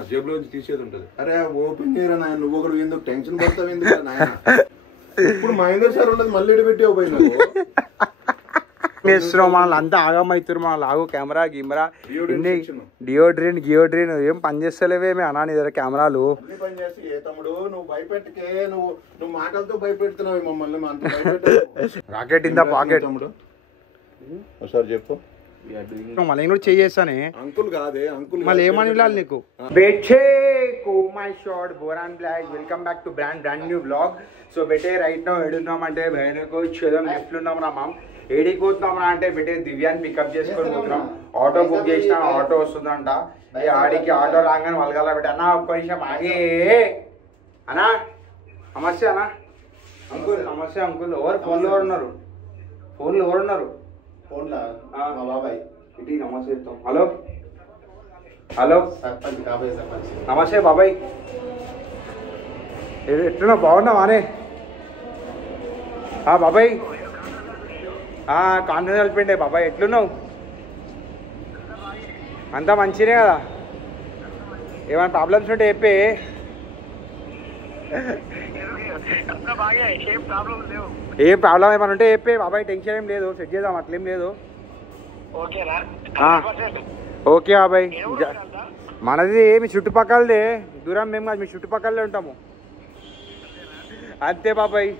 జేబులో నుంచి తీసేది ఉంటది. అరే ఓపెన్ చేయరా నాయన, నువ్వు ఒకడు ఎందుకు టెన్షన్ పడతావు ఎందుకు నాయన? ఇప్పుడు మహేందర్ సార్ ఉండదు, మళ్ళీ పెట్టి పోయినా వాళ్ళు అంతా ఆగమవుతారు. మన లాగు కెమెరా గిమెరా డియోడ్రిన్ ఏం పని చేస్తలేవేమే అన్నా నీ దగ్గర కెమెరాలు పని చేస్తే. ఏ తమ్ముడు నువ్వు భయపెట్టకే, నువ్వు మాటలతో భయపెడుతున్నావు మమ్మల్ని. రాకెట్ ఇన్ ద పాకెట్ తమ్ముడు ఒకసారి చెప్పు. మళ్ళీ కూడా చేయేస్తానే అంకుల్ కాదే అంకుల్, మళ్ళీ ఏమని వెళ్ళాలి నీకు? మై షార్ట్ బోరాన్ బ్లాక్, welcome back to brand new blog. So బెటే రైట్ నో ఎడున్నాం అంటే భయానికి వచ్చేదాం లెఫ్ట్ ఉన్నాం రా మామ్. ఏడికి పోతున్నాం అంటే బెటే దివ్యాన్ని పికప్ చేసుకొని పోతున్నాం. ఆటో బుక్ చేసిన ఆటో వస్తుందంట. ఆడికి ఆటో రాగానే వలగాల పెట్టి అన్న ఒక్క నిమిషం ఆగే అన్నా. నమస్తే అన్నా. అంకుల్ నమస్తే అంకుల్. ఎవరు ఫోన్లో ఎవరున్నారు? ఫోన్లో ఎవరున్నారు? ఫోన్లా మా బాబాయ్. ఇటీ నమస్తే. హలో హలో సర్పంచ్ కాబోయే సర్పంచ్. నమస్తే బాబాయ్. ఎట్లున్నావు? బాగున్నావా అనే? బాబాయ్ కాన్ఫరెన్స్ కలిపిండే బాబాయ్. ఎట్లున్నావు? అంతా మంచినే కదా? ఏమైనా ప్రాబ్లమ్స్ ఉంటే చెప్పే. ఏం ప్రాబ్లం ఏమైనా ఉంటే చెప్పే బాబాయ్. టెన్షన్ ఏం లేదు, సెట్ చేద్దాం, అట్లేం లేదు. ఓకే బాబాయ్. మనది మీ చుట్టుపక్కలదే, దూరం మేము కాదు, మీ చుట్టుపక్కలే ఉంటాము అంతే బాబాయ్.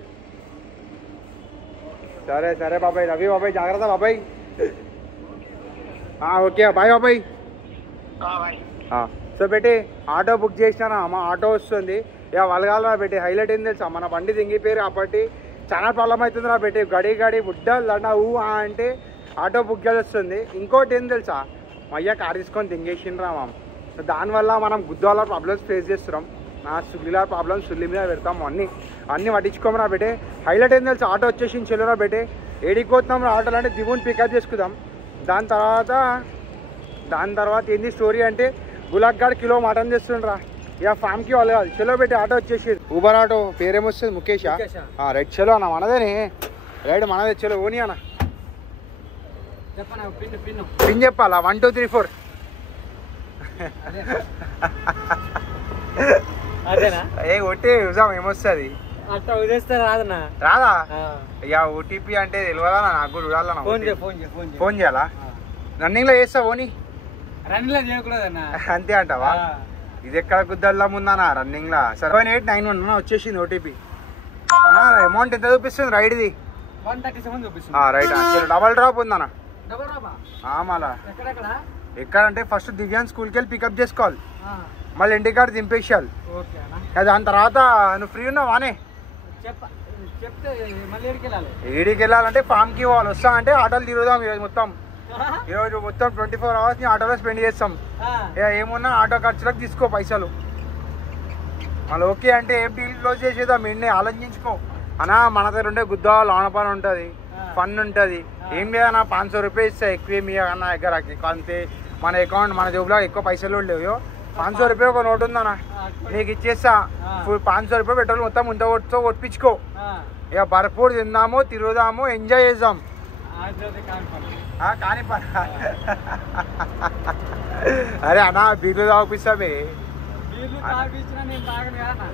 సరే సరే బాబాయ్. రవి బాబాయ్ జాగ్రత్త బాబాయ్. ఓకే బాయ్ బాబాయ్. సో పెట్టి ఆటో బుక్ చేసినా మా ఆటో వస్తుంది. ఇక వలగాలరా పెట్టి. హైలైట్ ఏం తెలుసా, మన బండి దింగిపోయారు కాబట్టి చాలా ప్రాబ్లం అవుతుంది రా పెట్టి. గడి బుడ్డలు దండ అంటే ఆటో బుక్ చేసి వస్తుంది. ఇంకోటి ఏం తెలుసా, మయ్య కార్ తీసుకొని దింగేసిండ్రా మామ్. సో దానివల్ల మనం గుద్దాల ప్రాబ్లమ్స్ ఫేస్ చేస్తున్నాం. సుల్లిలా ప్రాబ్లమ్స్ సుల్లి మీద పెడతాము. అన్నీ పట్టించుకోమరా పెట్టి. హైలైట్ ఏం తెలుసా, ఆటో వచ్చేసి చెల్లురా పెట్టి. ఏడిపోతున్నాం ఆటోలు అంటే దివుని పికప్ చేసుకుందాం. దాని తర్వాత ఏంది స్టోరీ అంటే, గులాక్ గారు కిలో మటన్ చేస్తుండ్రా. ఇక ఫామ్కి వాళ్ళు కాదు, చెలో పెట్టి ఆటో వచ్చేసి ఊబర్ ఆటో. పేరేమొస్తుంది? ముఖేషా? రైట్. చలో అన్న మనదేనే రైట్, మనదే. చలో ఓని అన్న. పిన్ చెప్పాలా? 1 2 3 4. ఏ ఒట్టి చూసాం ఏమొస్తుంది? రాదా? ఇక ఓటీపీ అంటే తెలియదా? నాకు కూడా చూడాలన్నా. ఫోన్ చేయాలా? రన్నింగ్ లో చేస్తా ఓని? అంతే అంటావా? ఇది ఎక్కడ గుద్దల్లా ముందనా రన్నింగ్ లా? 7891 వచ్చేసింది ఓటీపీ. అమౌంట్ ఎంత చూపిస్తుంది రైడ్ది? 137 చూపిస్తుంది. రైట్. డబల్ డ్రాప్ ఉందన్నా మళ్ళా. ఎక్కడంటే ఫస్ట్ దివ్యాన్ స్కూల్కి వెళ్ళి పికప్ చేసుకోవాలి, మళ్ళీ ఇంటికాడ దింపేసేయాలి. దాని తర్వాత నువ్వు ఫ్రీ ఉన్నావా అనే? ఏడికి వెళ్ళాలంటే ఫామ్కి పోవాలి. వస్తా అంటే ఆటోలు తిరుగుదాం ఈరోజు మొత్తం 24 hours ని ఆటోలో స్పెండ్ చేస్తాం. ఏమున్నా ఆటో ఖర్చులకు తీసుకో పైసలు. మళ్ళీ ఓకే అంటే ఏం డీల్ క్లోజ్ చేసేద్దాం. ఎన్ని ఆలోచించుకో అన్నా. మన దగ్గర ఉండే గుద్దా లోనపాన ఉంటుంది, ఫన్ ఉంటుంది. ఏం లేదన్నా 500 రూపాయలు ఇస్తా, ఎక్కువ ఏమి అన్న దగ్గర అంతే. మన అకౌంట్ మన జోబులో ఎక్కువ పైసలు లేవు. 500 రూపాయలు ఒక నోటు ఉందన్నా, నీకు ఇచ్చేస్తా. 500 రూపాయలు పెట్రోల్ మొత్తం ముందు కొట్టించుకో. ఇక భరపూర్ తిందాము, తిరుగుదాము, ఎంజాయ్ చేద్దాం. కానీ అరే అన్నా బీర్లు తాగిస్తామే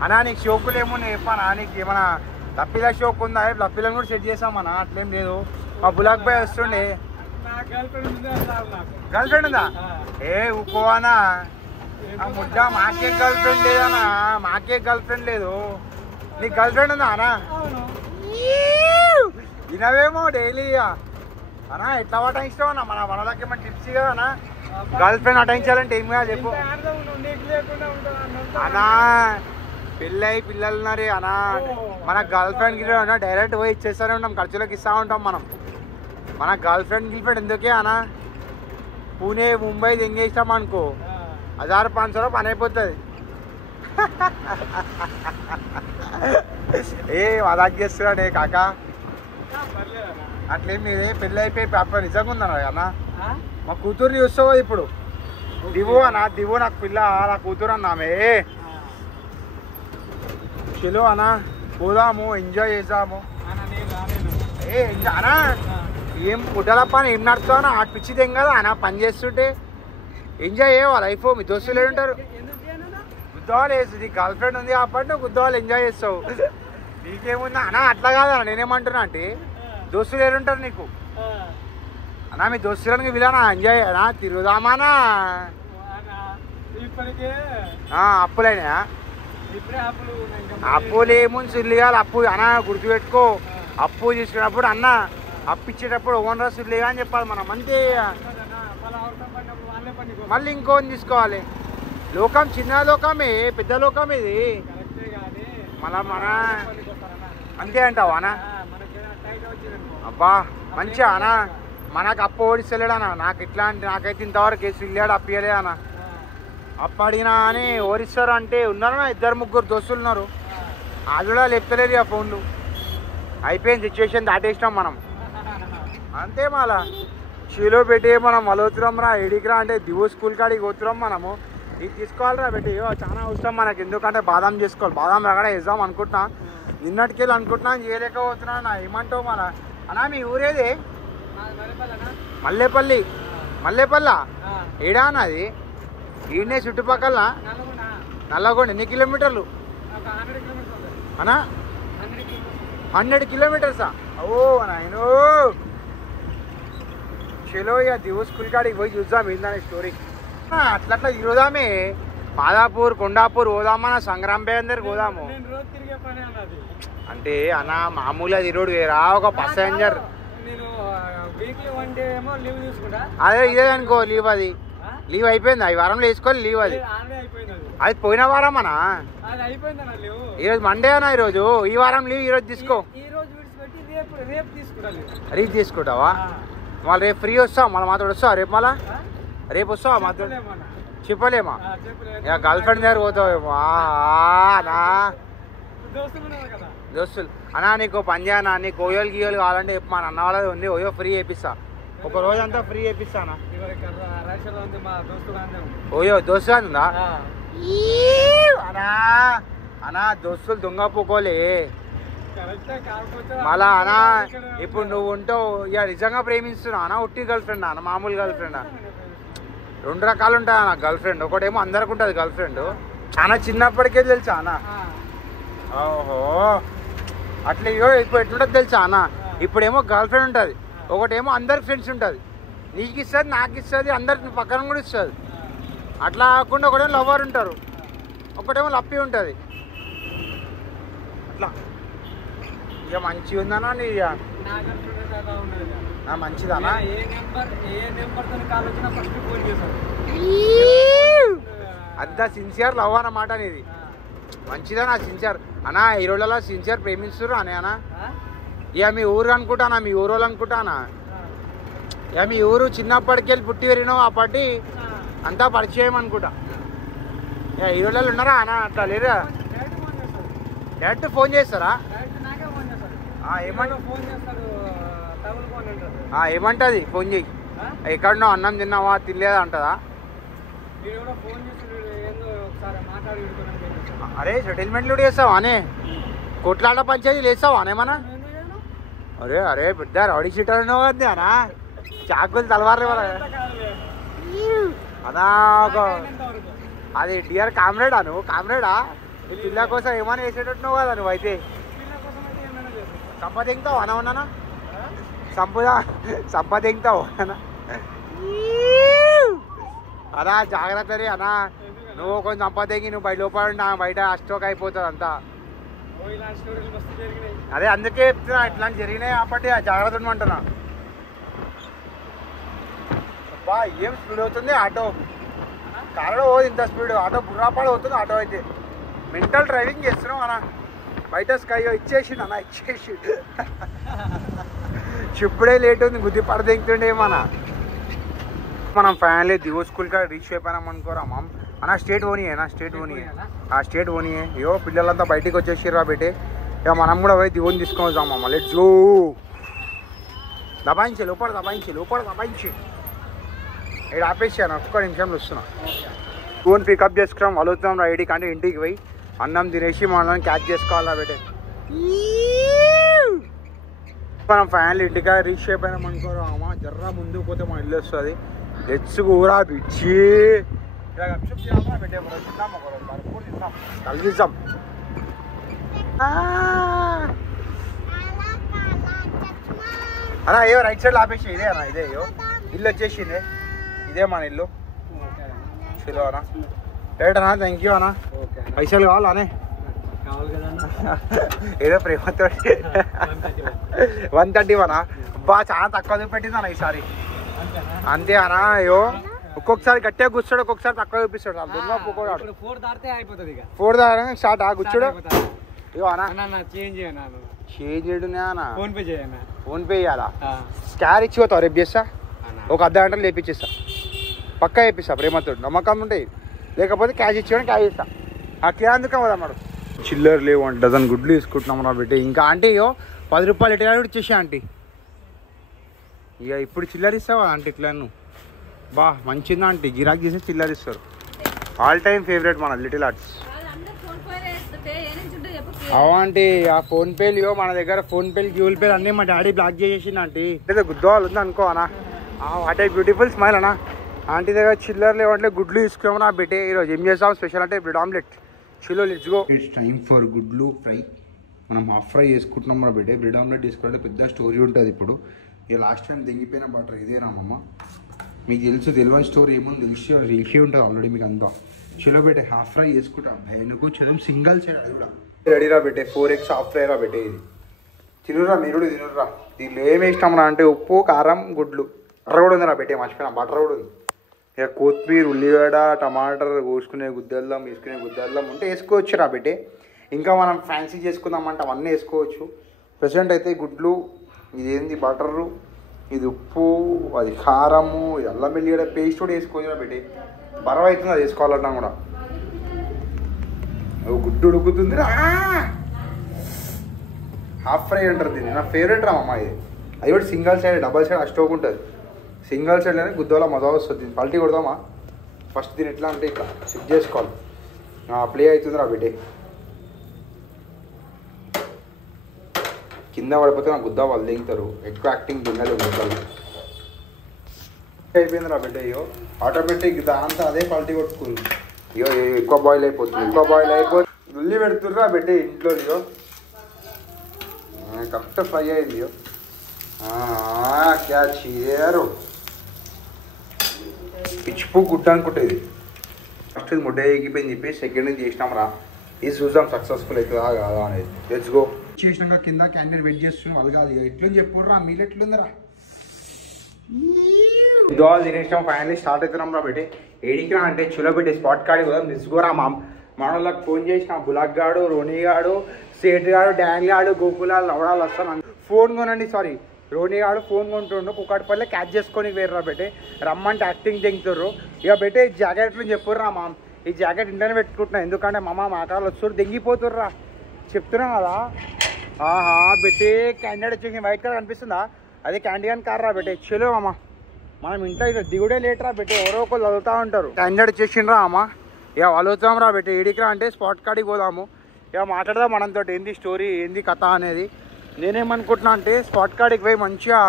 అన్నా. నీకు షోకులు ఏమో నేను చెప్పానా? నీకు ఏమన్నా లప్పిల షోక్ ఉందా? లప్పిలను కూడా సెట్ చేసామన్నా, అట్లేం లేదు. మా బులాక్ బాయ్ వస్తుండే. గర్ల్ ఫ్రెండ్ ఉందా? ఏ ఊకోవానా ముద్ద. మాకే గర్ల్ ఫ్రెండ్ లేదన్నా, మాకే గర్ల్ ఫ్రెండ్ లేదు. నీకు గర్ల్ ఫ్రెండ్ ఉందా అన్నా? వినవేమో డైలీ అన్నా. ఎట్లా పటాయిస్తావు అన్న? మన వాళ్ళకి ఏమన్నా టిప్స్ కదా అన్నా? గర్ల్ ఫ్రెండ్ అటాయించాలంటే ఏం కాదు చెప్పు అన్నా. పెళ్ళయి పిల్లలు ఉన్నారే అన్నా. మన గర్ల్ ఫ్రెండ్ గిల్ డైరెక్ట్ పోయి ఇచ్చేస్తూనే ఉంటాం, ఖర్చులకు ఇస్తూ ఉంటాం మనం. మన గర్ల్ ఫ్రెండ్ ఎందుకే అన్నా? పూణే ముంబై దెంగేస్తాం అనుకో, 1000-500 పని అయిపోతుంది. ఏ మదాక్ చేస్తున్నాడే కాకా. అట్లేం మీదే పెళ్ళి అయిపోయి పేపర్ నిజంగా ఉందన్నా అన్న. మా కూతుర్ని చూస్తావు ఇప్పుడు. దివు అన్న, దివు నాకు పిల్ల, నా కూతురు అన్నామే. చలో అన్న పోదాము, ఎంజాయ్ చేద్దాము. అన్నా ఏం పుట్టలప్ప ఏం నడుస్తావు అన్న? ఆట పిచ్చిదేం కదా అన్న పని చేస్తుంటే. ఎంజాయ్ చేయవా లైఫ్? మీ దోస్తులు ఉంటారు గుద్దవాళ్ళు వేస్తుంది నీ గర్ల్ ఫ్రెండ్ ఉంది కాబట్టి నువ్వు గుద్దవాళ్ళు ఎంజాయ్ చేస్తావు. నీకేముందా అన్నా? అట్లా కాదన్నా, నేనేమంటున్నా అంటే దోస్తులు ఏరుంటారు నీకు అన్నా, మీ దోస్తులకి వీళ్ళనా ఎంజాయ్ అనా తిరుగుదామానా? అప్పులైనా అప్పులు ఏముంది సుల్లిగాలి అప్పు అన్న గుర్తుపెట్టుకో. అప్పు తీసుకున్నప్పుడు అన్న అప్పు ఇచ్చేటప్పుడు ఓనర్ సుల్లిగా అని చెప్పాలి మనం, అంతే. మళ్ళీ ఇంకోని తీసుకోవాలి. లోకం చిన్న లోకమే, పెద్ద లోకం ఇది. మళ్ళా మన అంతే అంటావు అన్న? అబ్బా మంచిగా అన్న, మనకు అప్పు ఓడిస్తలేడనా? నాకు ఇట్లాంటి నాకైతే ఇంతవరకు వేసి వెళ్ళాడు అప్పియలే అన్న. అప్పు అడిగినా అని ఓడిస్తారు అంటే ఉన్నారన్నా 2-3 దోస్తులు ఉన్నారు. అది కూడా లేపుతలేదు ఆ ఫోన్లు. అయిపోయింది సిచ్యువేషన్, దాటేసినాం మనం అంతే. మళ్ళా చీలో పెట్టి మనం వలుగుతున్నాం రా ఎడికిరా అంటే దివో స్కూల్ కాడికి పోతున్నాం మనము. ఇది తీసుకోవాలిరా పెట్టి చాలా అవసరం మనకి, ఎందుకంటే బాదాం చేసుకోవాలి. బాదాం రగడ వేద్దాం అనుకుంటున్నా, నిన్నటికెళ్ళి అనుకుంటున్నా, చేయలేకపోతున్నా. నా ఏమంటావు మళ్ళా అన్నా? మీ ఊరేది? మల్లేపల్లి. మల్లేపల్లా ఏడా అన్నది? ఈడనే చుట్టుపక్కల నల్లగొండ. ఎన్ని కిలోమీటర్లు అన్నా? 100 కిలోమీటర్సా? ఓ నాయనో. చలో ఇక దివో స్కూల్ కాడికి పోయి చూద్దాం ఏందని స్టోరీ. అట్లా తిరుగుదామే, మాదాపూర్ కొండాపూర్ పోదామన్నా, సంగ్రామ్ బే అందరికి పోదాము. అంటే అన్న మామూలుగా తిరుగుడు వేరా, ఒక ప్యాసింజర్ అదే ఇదే అనుకో లీవ్. అది లీవ్ అయిపోయింది, ఈ వారంలో వేసుకోవాలి లీవ్. అది అది పోయిన వారం అన్నా, ఈరోజు మండే అన్నా. ఈరోజు ఈ వారం లీవ్ ఈరోజు తీసుకో. రేపు తీసుకుంటావా? మళ్ళీ రేపు ఫ్రీ వస్తావు, మళ్ళీ మాతో వస్తావా? రేపు మళ్ళా రేపు వస్తావా మాతో? చెప్పలేమా? ఇక గర్ల్ ఫ్రెండ్ దగ్గర పోతావేమో అన్నా. దోస్తులు అన్నా నీకు పని చేయనా? నీకు ఓయోలు గీయోలు కావాలంటే చెప్పు, మా అన్న వాళ్ళది ఉంది, ఓయో ఫ్రీ చేపిస్తా. ఒక రోజు అంతా ఫ్రీ చేపిస్తానా? ఓయో దోస్తు ఉందా అనా? అనా దోస్తులు దొంగ పోకోలే మళ్ళా అనా. ఇప్పుడు నువ్వు ఉంటావు ఇక నిజంగా ప్రేమిస్తున్నావు అనా? ఉట్టి గర్ల్ ఫ్రెండ్ అన్న, మామూలు గర్ల్ ఫ్రెండా? 2 రకాలు ఉంటాయి అన్న గర్ల్ ఫ్రెండ్. ఒకటేమో అందరికి ఉంటుంది గర్ల్ ఫ్రెండ్, చాలా చిన్నప్పటికే తెలుసా అన్న? ఓహో అట్లా ఇగో ఇప్పుడు ఎట్లుంటుంది తెలుసా అన్న? ఇప్పుడేమో గర్ల్ ఫ్రెండ్ ఉంటుంది, ఒకటేమో అందరికి ఫ్రెండ్స్ ఉంటుంది. నీకు ఇస్తుంది, నాకు ఇస్తుంది, అందరికి పక్కన కూడా ఇస్తుంది. అట్లా కాకుండా ఒకటేమో లవర్ ఉంటారు, ఒకటేమో లప్పి ఉంటుంది. అట్లా ఇక మంచిగా ఉందన్నా నీ? మంచిదన్నా? అంతా సిన్సియర్ లవ్ అన్నమాట నీది. మంచిదా నా సిన్సియర్ అన్నా? ఈ రోజులలో సిన్సియర్ ప్రేమిస్తున్నారు అనే అన్నా? ఇక మీ ఊరు అనుకుంటానా? మీ ఊరు వాళ్ళు అనుకుంటానా? ఇక మీ ఊరు చిన్నప్పటికెళ్ళి పుట్టి పెరిగినావు అప్పటి అంతా పరిచయం అనుకుంటా. ఇక ఈ రోజులలో ఉన్నారా అన్న? అట్లా లేదా? డైరెక్ట్ ఫోన్ చేస్తారా? ఏమంటది ఫోన్ చేయి? ఎక్కడున్నావు, అన్నం తిన్నావా, తినలేదా అంటదా? అరే సెటిల్మెంట్లు చేస్తావా అనే? కొట్లాట పంచాయతీలు వేస్తావా అనేమన్నా? అరే అరే పెద్ద రౌడీ షీటర్ ఉన్నావు కదా అనా? చాకులు తలవారు అనా. ఒక అది డియర్ కామ్రేడా నువ్వు? కామ్రేడా? ఈ పిల్ల కోసం ఏమైనా వేసేటట్టున్నావు కదా నువ్వు. అయితే సంపదింగుతావు అనా? ఉన్నానా సంపదింగుతావు అనా? అనా జాగ్రత్త రే అనా. నువ్వు కొంచెం సంపదకి నువ్వు బయట లోపల బయట స్ట్రోక్ అయిపోతుంది అంతా. అదే అందుకే చెప్తున్నా, ఇట్లాంటి జరిగినాయి కాబట్టి జాగ్రత్త ఉండమంటున్నా. అబ్బా ఏం స్పీడ్ అవుతుంది ఆటో. కారులో పోదు ఇంత స్పీడ్, ఆటో బుర్రాపాడు అవుతుంది ఆటో. అయితే మెంటల్ డ్రైవింగ్ చేస్తున్నావు అన్న. బయట స్కై ఇచ్చేసిండు అన్న, ఇచ్చేసిండు. ఇప్పుడే లేట్ ఉంది, గుద్ది పడదెంగుతుండేమన్నా. మనం ఫైనల్లీ దివో స్కూల్ కాడ రీచ్ అయిపోయినాం అనుకోరా మామ్. అన్న స్టేట్ పోనీయే నా, స్టేట్ పోనీయే, స్టేట్ పోనీయే. అయ్యో పిల్లలంతా బయటికి వచ్చేసిర్రా పెట్టి. ఇక మనం కూడా పోయి దివోని తీసుకొని వద్దాం అమ్మ. Let's go. దబాయించి లోపల, దబాయించి లోపల, దబాయించి. ఇక్కడ ఆపేసాను, ఒక్క నిమిషంలో వస్తున్నా. ఫోన్ పికప్ చేసుకున్నాం, వలుగుతున్నాం ఐడి కంటే ఇంటికి పోయి అన్నం తినేసి మనల్ని క్యాచ్ చేసుకోవాలా బేటే. మనం ఫైనల్ ఇంటికా రీచ్ అయిపోయినాం అనుకోరా అమ్మ. జర్రా ముందుకు పోతే మన ఇల్లు వస్తుంది. లెట్స్ గోరా బిచ్చి. ఇలా గప్చుప్ తినామా పెట్టే బరో తిన్నాం ఒకరోజు భరపూర్ తిన్నాం కలిసి ఇస్తాం అన్నా అయ్యో రైట్ సైడ్ ఆపేసి ఇదే అన్న ఇదే అయ్యో ఇల్లు వచ్చేసింది ఇదే మన ఇల్లు చలో అన్న రైట్ అన్నా థ్యాంక్ యూ అన్న పైసలు కావాలా అనే ఏదో ప్రేమతో 130 అన్నా బా చాలా తక్కువ చూపెట్టింది అన్న ఈసారి అంతే అన్నా అయ్యో ఒక్కొక్కసారి గట్టిగా కూర్చోడు ఒక్కొక్కసారి తక్కువ చూపిస్తాడు ఫోర్ దాకా స్టార్ట్ ఆ కూర్చోడు ఇగో అన్న చేంజ్ చేయడునే అన్న ఫోన్ పే చేయాలా స్కార్ ఇచ్చి పోతావు రేపు చేస్తా ఒక అర్ధ గంటలు లేపించేస్తా పక్కా చేపిస్తా ప్రేమతో నమ్మకం ఉంటాయి లేకపోతే క్యాష్ ఇచ్చేవాడిని క్యాష్ ఇస్తా అట్లా అందుకం అన్నాడు చిల్లర్ లేవు అంటే డజన్ గుడ్లు తీసుకుంటున్నాం రా పెట్టి ఇంకా ఆంటీ అయ్యో 10 రూపాయలు ఎట్లా ఇచ్చేసా ఆంటీ ఇక ఇప్పుడు చిల్లర ఇస్తావా ఆంటీ ఇట్లా నువ్వు బా మంచిదా ఆంటీ గిరాక్ చేసి చిల్లర ఇస్తారు ఆల్ టైమ్ ఫేవరెట్ మన లిటిల్ ఆర్ట్స్ అవంటీ ఆ ఫోన్పేలు మన దగ్గర ఫోన్పేలు గూగుల్ పేలు అన్నీ మా డాడీ బ్లాక్ చేసేసింది ఆంటీ లేదా గుద్దవాళ్ళు ఉంది అనుకో అన్న వాట్ ఏ బ్యూటిఫుల్ స్మైల్ అన్న ఆంటీ దగ్గర చిల్లర లేవంటే గుడ్లు తీసుకున్నామన్నా పెట్టి ఈరోజు ఏం చేస్తాం స్పెషల్ అంటే బ్రెడ్ ఆమ్లెట్ చిలో let's go it's time for గుడ్లు ఫ్రై మనం హాఫ్ ఫ్రై చేసుకుంటున్నాం రా బిడ్డ బ్రెడ్ ఆమ్లెట్ తీసుకుంటే పెద్ద స్టోరీ ఉంటుంది ఇప్పుడు ఇక లాస్ట్ టైం తెంగిపోయిన బటర్ ఇదే రామమ్మ మీకు తెలియని స్టోరీ ఏముంది తెలిసి ఉంటుంది ఆల్రెడీ మీకు అంతా చిలో పెట్టే హాఫ్ ఫ్రై చేసుకుంటా భయనకు చదువు సింగల్ సైడ్ అది కూడా రెడీ రా పెట్టే 4x హాఫ్ ఫ్రై రా పెట్టే ఇది తినురా మీరు కూడా తినురా దీనిలో ఏమి ఇష్టం రా అంటే ఉప్పు కారం గుడ్లు ఎర్ర కూడా ఉంది రా పెట్టే మర్చిపోయినా బటర్ కూడా ఉంది ఇక కొత్తిమీర ఉల్లిగడ్డ టమాటర్ కోసుకునే గుద్దల్లం వేసుకునే గుద్దల్లం ఉంటే వేసుకోవచ్చు రా పెట్టి ఇంకా మనం ఫ్యాన్సీ చేసుకుందామంటే అవన్నీ వేసుకోవచ్చు ప్రెసెంట్ అయితే గుడ్లు ఇదేంది బటరు ఇది ఉప్పు అది కారము ఇది అల్లం వెల్లిగడ్డ పేస్ట్ కూడా వేసుకోవచ్చు రా పెట్టి బరవ అవుతుంది అది వేసుకోవాలన్నా కూడా గుడ్డు ఉడుకుతుంది రా హాఫ్ ఫ్రై అంటారు దీన్ని నా ఫేవరెట్ రా అమ్మ ఇది అది కూడా సింగిల్ సైడ్ డబల్ సైడ్ అష్టోక్ ఉంటుంది సింగిల్ సైడ్లోనే గుద్దోలా మజా వస్తుంది దీన్ని పల్టీ కొడదామా ఫస్ట్ దీన్ని ఎట్లా అంటే ఇట్లా సిప్ చేసుకోవాలి ప్లే అవుతుంది రా బిడ్డే కింద పడిపోతే నాకు గుద్దా వాళ్ళు దిగుతారు ఎక్కువ యాక్టింగ్ గిన్నెలు గుద్దలు అయిపోయింది రా బిడ్డ అయ్యో ఆటోమేటిక్ దాంతో అదే పల్టీ కొట్టుకుంది అయ్యో ఎక్కువ బాయిల్ అయిపోతుంది ఉల్లి పెడుతుర్రా బిడ్డ ఇంట్లో అయ్యో కరెక్ట్ ఫ్రై అయింది అయ్యో క్యా చీరు పిచ్చిపూ గుడ్డ అనుకుంటుంది ఫస్ట్ ఇది ముడ్డ ఎగిపోయింది చెప్పి సెకండ్ చేసినాం రా ఇది చూద్దాం సక్సెస్ఫుల్ అవుతుందా కాదా అనేది లెట్స్ గో చేసినాక కింద క్యాండిడేట్ వెయిట్ చేస్తున్నాం వాళ్ళు కాదు ఎట్లని చెప్పుర్రా మీరు ఎట్లుందిరా ఇదాలు తినేసినాం ఫైనల్లీ స్టార్ట్ అవుతున్నాం రా పెట్టి ఏడికిరా అంటే చులో పెట్టి స్పాట్ కాడి పోదాం నిస్గోరా మా మన వాళ్ళకి ఫోన్ చేసిన బులాక్ గాడు రోనీ గాడు సేట్ గాడు డాన్ గాడు గోకులాలు లవడాలు వస్తాను ఫోన్ కొనండి సారీ రోనీ గాడు ఫోన్ కొంటుండు కుక్కటిపల్లె క్యాచ్ చేసుకొని వేర్రా పెట్టి రమ్మంటే యాక్టింగ్ దింగుతుర్రు ఇక పెట్టి జాకెట్లు చెప్పుర్రా మా ఈ జాకెట్ ఇంటనే పెట్టుకుంటున్నా ఎందుకంటే మా కాళ్ళు వస్తుడు దింగిపోతుర్రా చెప్తున్నా కదా ఆహా పెట్టి క్యాండిడేట్ వచ్చి వైట్ కలర్ కనిపిస్తుందా అదే క్యాండియన్ కార్ రా పెట్టి చలో అమ్మ మనం ఇంట్లో ఇక దిగుడే లేట్ రా పెట్టి ఎవరో ఒకళ్ళు చదువుతూ ఉంటారు క్యాండిడేట్ వచ్చేసిండ్రా అమ్మ ఇక వలుగుతాం రా పెట్టి ఏడికిరా అంటే స్పాట్ కాడికి పోదాము ఇక మాట్లాడదాం మనంతో ఏంది స్టోరీ ఏంది కథ అనేది నేనేమనుకుంటున్నా అంటే స్పాట్ కాడికి పోయి మంచిగా